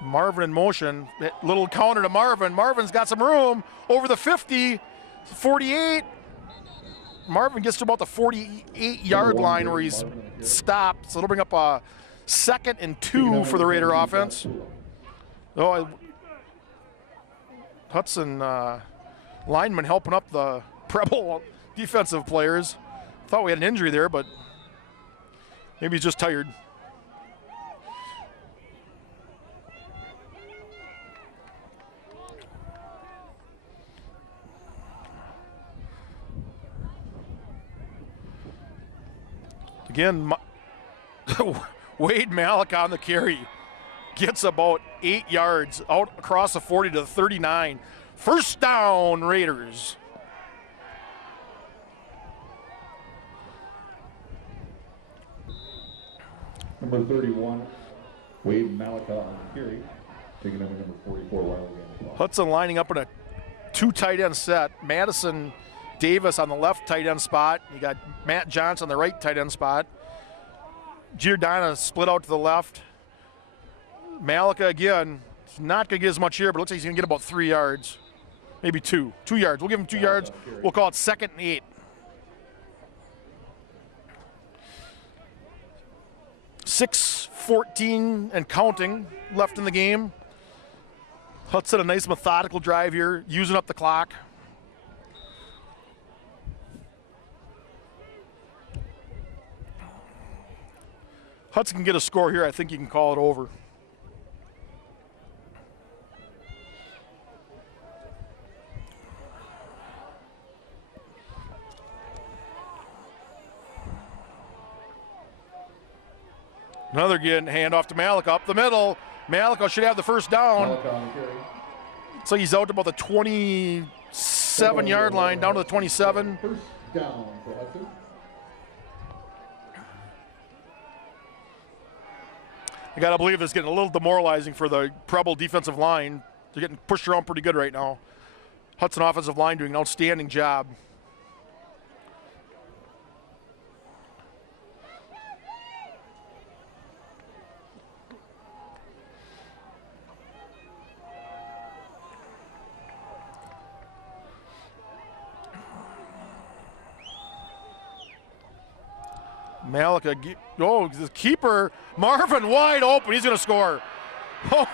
Marvin in motion, little counter to Marvin. Marvin's got some room over the 50, 48. Marvin gets to about the 48-yard line where he's stopped, so it'll bring up a 2nd and 2 for the Raider offense. Hudson lineman helping up the Preble defensive players. Thought we had an injury there, but maybe he's just tired. Again, Wade Malika on the carry gets about 8 yards out across the 40 to the 39. First down, Raiders. Number 31, Wade Malika on the carry, taking over number 44 while again. Hudson lining up in a 2 tight end set. Madison Davis on the left tight end spot. You got Matt Johnson on the right tight end spot. Giordana split out to the left. Malika again, he's not going to get as much here, but looks like he's going to get about 3 yards. Maybe 2 yards. We'll give him 2 yards. We'll call it 2nd and 8. .6:14 and counting left in the game. Hudson, a nice methodical drive here, using up the clock. Hudson can get a score here. I think you can call it over. Another again, hand off to Malika up the middle. Malika should have the first down. So he's out to about the 27-yard line, down to the 27. First down for Hudson. I got to believe it's getting a little demoralizing for the Preble defensive line. They're getting pushed around pretty good right now. Hudson offensive line doing an outstanding job. Malika, the keeper, Marvin wide open. He's going to score. Oh.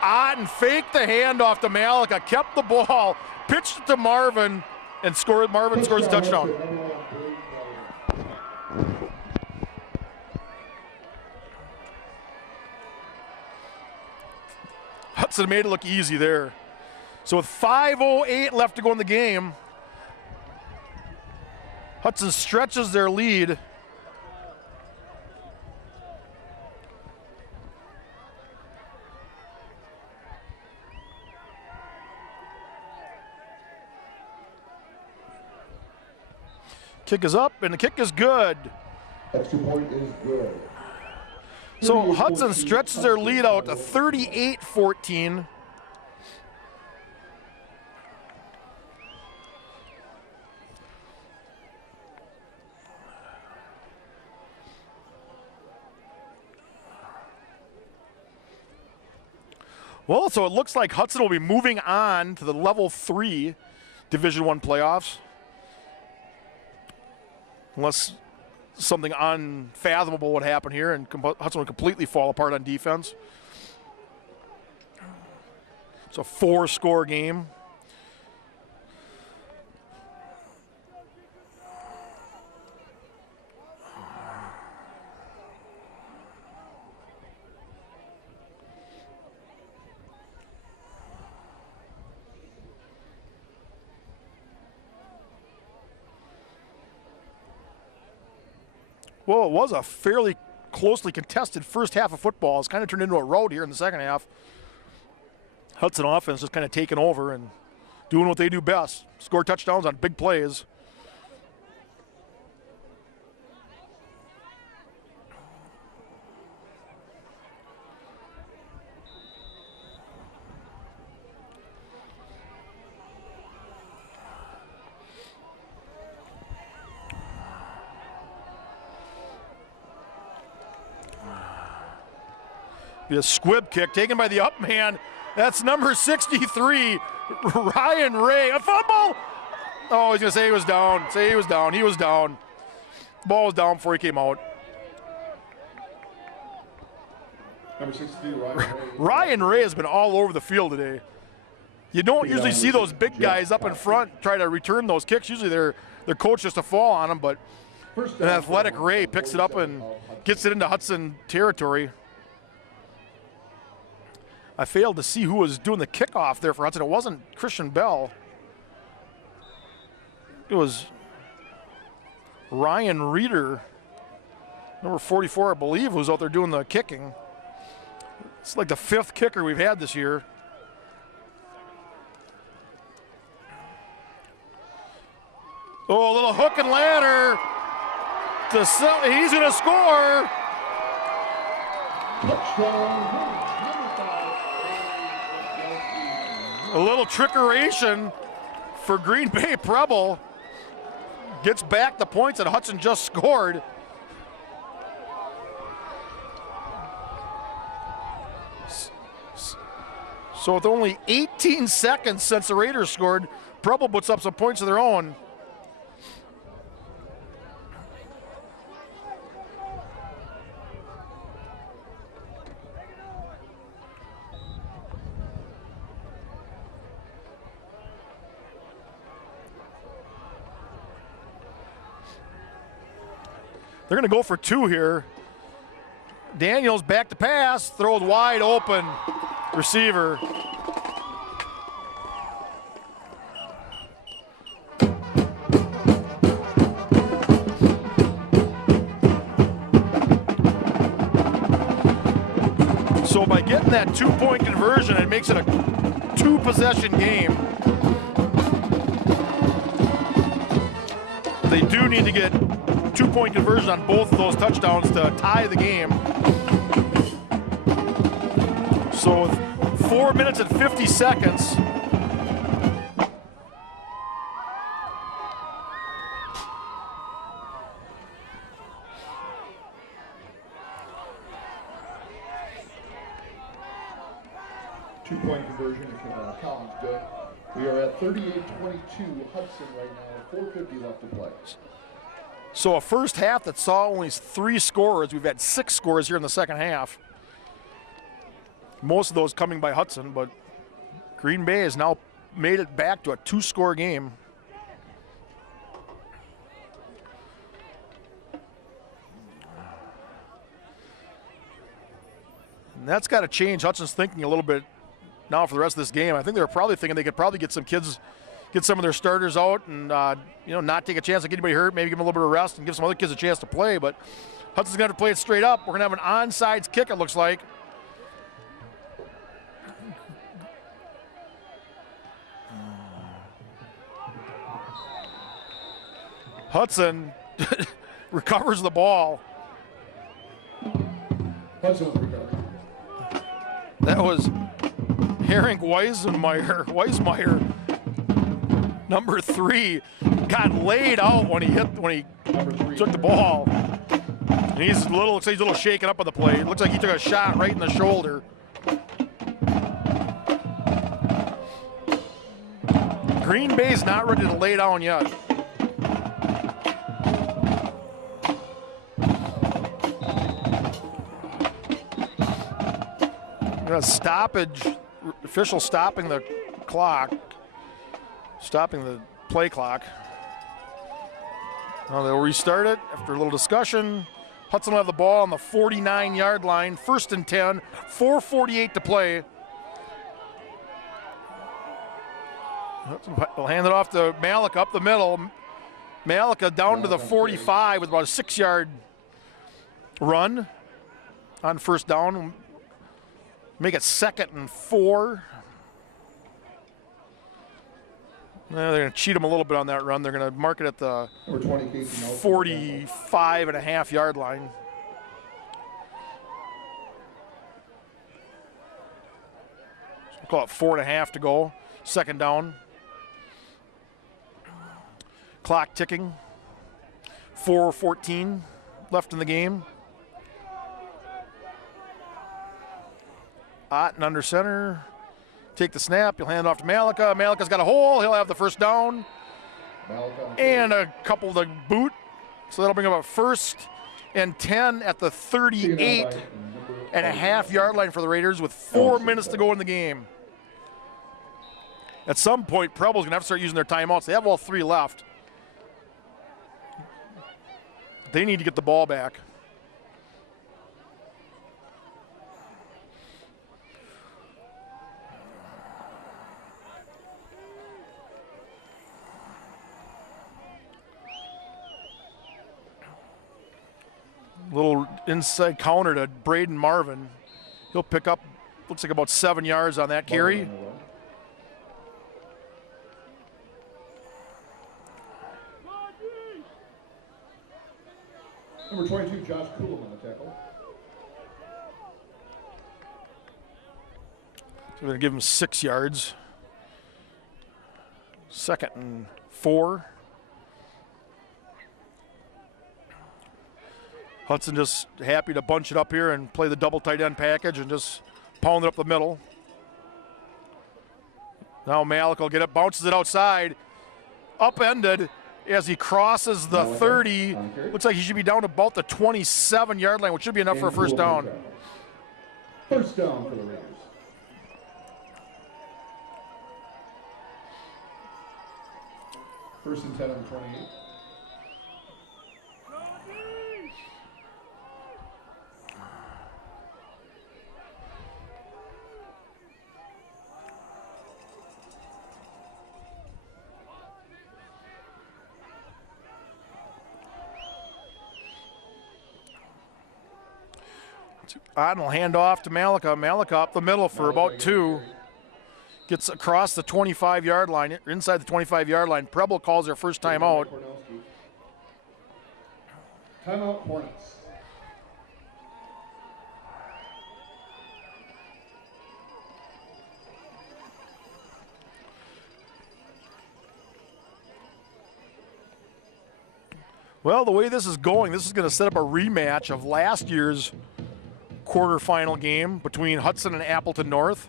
Otten faked the handoff to Malika, kept the ball, pitched it to Marvin, and scored. Marvin scores a touchdown. Hudson made it look easy there. So with 5:08 left to go in the game, Hudson stretches their lead. Kick is up, and the kick is good. Extra point is good. So Hudson stretches their lead out to 38-14. Well, so it looks like Hudson will be moving on to the level 3 Division I playoffs. Unless something unfathomable would happen here and Hudson would completely fall apart on defense. It's a 4-score game. Well, it was a fairly closely contested first half of football. It's kind of turned into a rout here in the second half. Hudson offense just kind of taking over and doing what they do best. Score touchdowns on big plays. Be a squib kick taken by the up man. That's number 63, Ryan Ray. A fumble! Oh, he's going to say he was down. Say he was down. He was down. Ball was down before he came out. Number 63, Ryan Ray. Ryan Ray has been all over the field today. You don't usually see those big guys up in front try to return those kicks. Usually they're coached just to fall on them, but an athletic Ray picks it up and gets it into Hudson territory. I failed to see who was doing the kickoff there for Hudson. It wasn't Christian Bell. It was Ryan Reeder, number 44, I believe, who's out there doing the kicking. It's like the 5th kicker we've had this year. Oh, a little hook and ladder. He's going to score. A little trickeration for Green Bay. Preble gets back the points that Hudson just scored. So with only 18 seconds since the Raiders scored, Preble puts up some points of their own. They're going to go for 2 here. Daniels back to pass, throws wide open, receiver. So by getting that 2-point conversion, it makes it a 2-possession game. They do need to get 2-point conversion on both of those touchdowns to tie the game. So with 4 minutes and 50 seconds. Two-point conversion, Collins good. We are at 38-22 Hudson right now, 4:50 left to play. So a first half that saw only 3 scorers. We've had 6 scores here in the second half. Most of those coming by Hudson, but Green Bay has now made it back to a 2-score game. And that's got to change Hudson's thinking a little bit now for the rest of this game. I think they were probably thinking they could probably get some kids, get some of their starters out and not take a chance to get anybody hurt, maybe give them a little bit of rest and give some other kids a chance to play. But Hudson's going to play it straight up. We're going to have an onside kick, it looks like. Hudson recovers the ball. Hudson will recover. That was Herink Weismeyer, number 3, got laid out when he took the ball. And looks like he's a little shaken up on the play. It looks like he took a shot right in the shoulder. Green Bay's not ready to lay down yet. A stoppage, official stopping the clock, stopping the play clock. Now they'll restart it after a little discussion. Hudson will have the ball on the 49-yard line, 1st and 10, 4:48 to play. They'll hand it off to Malik up the middle. Malika down to the 45 with about a 6-yard run on 1st down. Make it 2nd and 4. They're going to cheat them a little bit on that run. They're going to mark it at the 45.5-yard line. So we'll call it 4.5 to go. 2nd down. Clock ticking. 4:14 left in the game. Otten under center. Take the snap. He'll hand it off to Malika. Malika's got a hole. He'll have the 1st down. And a couple of the boot. So that'll bring up a 1st and 10 at the 38.5-yard line for the Raiders with 4 minutes to go in the game. At some point, Preble's going to have to start using their timeouts. They have all 3 left. They need to get the ball back. Little inside counter to Braden Marvin. He'll pick up, looks like about 7 yards on that carry. Number 22, Josh Coolum on the tackle. So we're going to give him 6 yards. 2nd and 4. Hudson just happy to bunch it up here and play the double tight end package and just pound it up the middle. Now Malik will get it, bounces it outside, upended as he crosses the 30. Looks like he should be down about the 27-yard line, which should be enough for a 1st down. 1st down for the Raiders. First and 10 on the 28. Otten will hand off to Malika. Malika up the middle for about 2. Gets across the 25-yard line, inside the 25-yard line. Preble calls their first timeout. Timeout Hornets. Well, the way this is going, this is going to set up a rematch of last year's quarterfinal game between Hudson and Appleton North.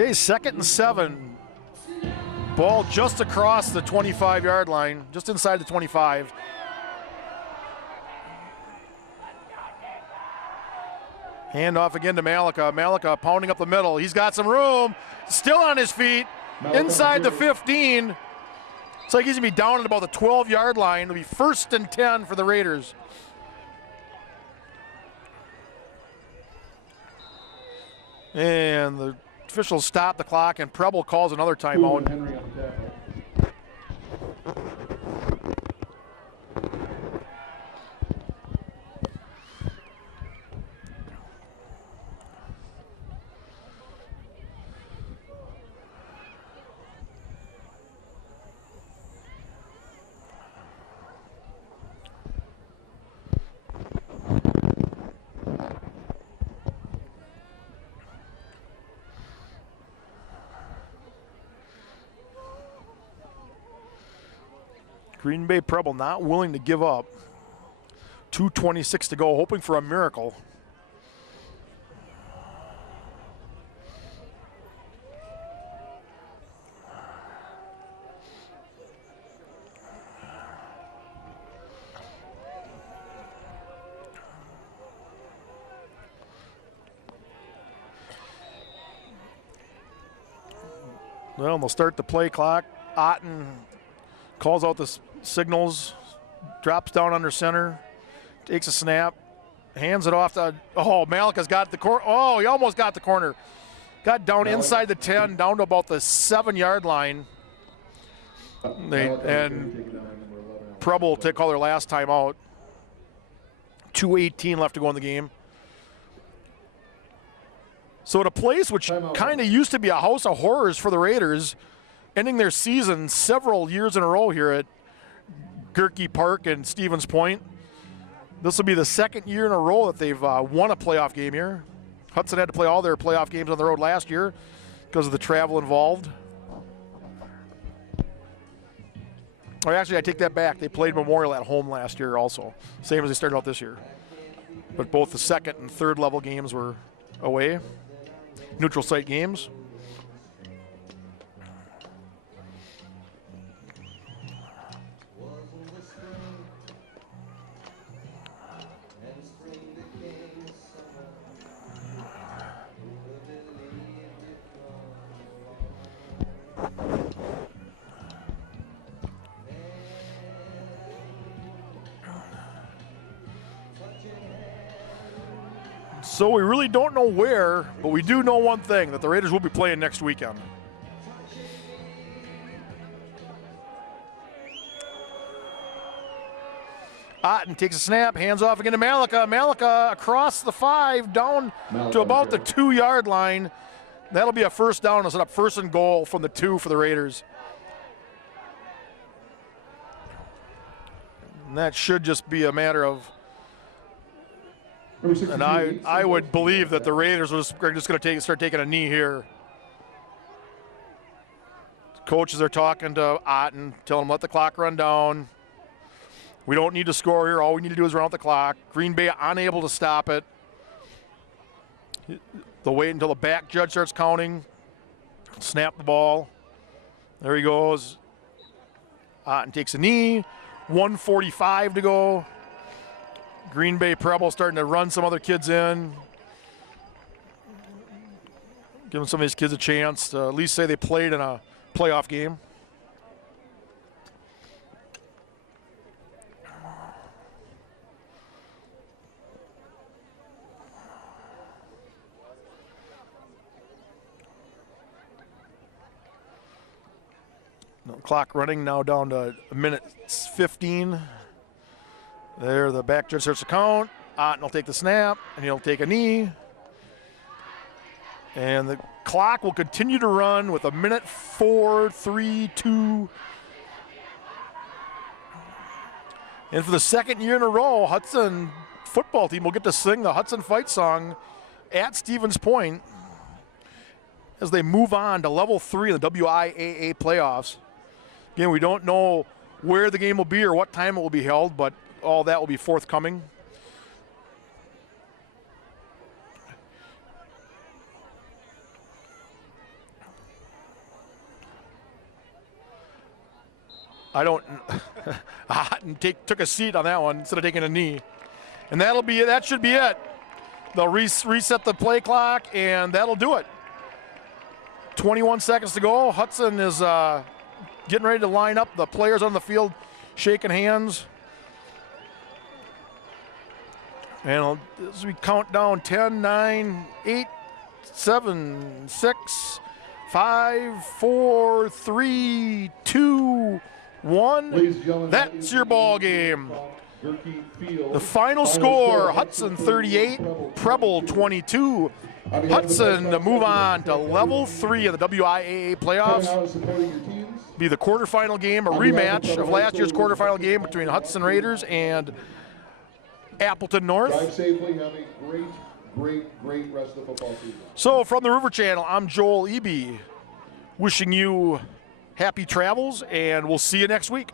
Okay, 2nd and 7. Ball just across the 25-yard line, just inside the 25. Hand off again to Malika. Malika pounding up the middle. He's got some room. Still on his feet. Inside the 15. It's like he's going to be down at about the 12-yard line. It'll be 1st and 10 for the Raiders. And the officials stop the clock, and Preble calls another timeout. Green Bay Preble not willing to give up. 2:26 to go, hoping for a miracle. Well, they'll start the play clock. Otten calls out the signals, drops down under center, takes a snap, hands it off to, oh, Malika's got the corner. Oh, he almost got the corner. Got down inside the 10, down to about the 7-yard line. And Preble will call their last time out. 2:18 left to go in the game. So at a place which kind of used to be a house of horrors for the Raiders, ending their season several years in a row here at Gerke Park and Stevens Point. This will be the second year in a row that they've won a playoff game here. Hudson had to play all their playoff games on the road last year because of the travel involved. Or actually, I take that back. They played Memorial at home last year also, same as they started out this year. But both the second and third level games were away. Neutral site games. So we really don't know where, but we do know one thing, that the Raiders will be playing next weekend. Otten takes a snap, hands off again to Malika. Malika across the 5, down to about the 2-yard line. That'll be a first down to set up 1st and goal from the 2 for the Raiders. And that should just be a matter of, and I would believe that the Raiders are just going to start taking a knee here. Coaches are talking to Otten, telling him let the clock run down. We don't need to score here. All we need to do is run out the clock. Green Bay unable to stop it. They'll wait until the back judge starts counting. Snap the ball. There he goes. Otten takes a knee. 1:45 to go. Green Bay Preble starting to run some other kids in. Giving some of these kids a chance to at least say they played in a playoff game. Clock running now down to 1:15. There, the back judge starts to count. Otten will take the snap, and he'll take a knee. And the clock will continue to run with 1:04, 3, 2. And for the second year in a row, Hudson football team will get to sing the Hudson Fight song at Stevens Point as they move on to level 3 in the WIAA playoffs. Again, we don't know where the game will be or what time it will be held, but all that will be forthcoming. I don't. Took a seat on that one instead of taking a knee, and that should be it. They'll reset the play clock, and that'll do it. 21 seconds to go. Hudson is getting ready to line up. The players on the field shaking hands. And as we count down 10, 9, 8, 7, 6, 5, 4, 3, 2, 1. That's your ball game. The final score, Hudson 38, Preble 22. Hudson to move on to level 3 of the WIAA playoffs. Be the quarterfinal game, a rematch of last year's quarterfinal game between Hudson Raiders and Appleton North. Drive safely. Have a great rest of the football season. So from the River Channel, I'm Joel Eby, wishing you happy travels, and we'll see you next week.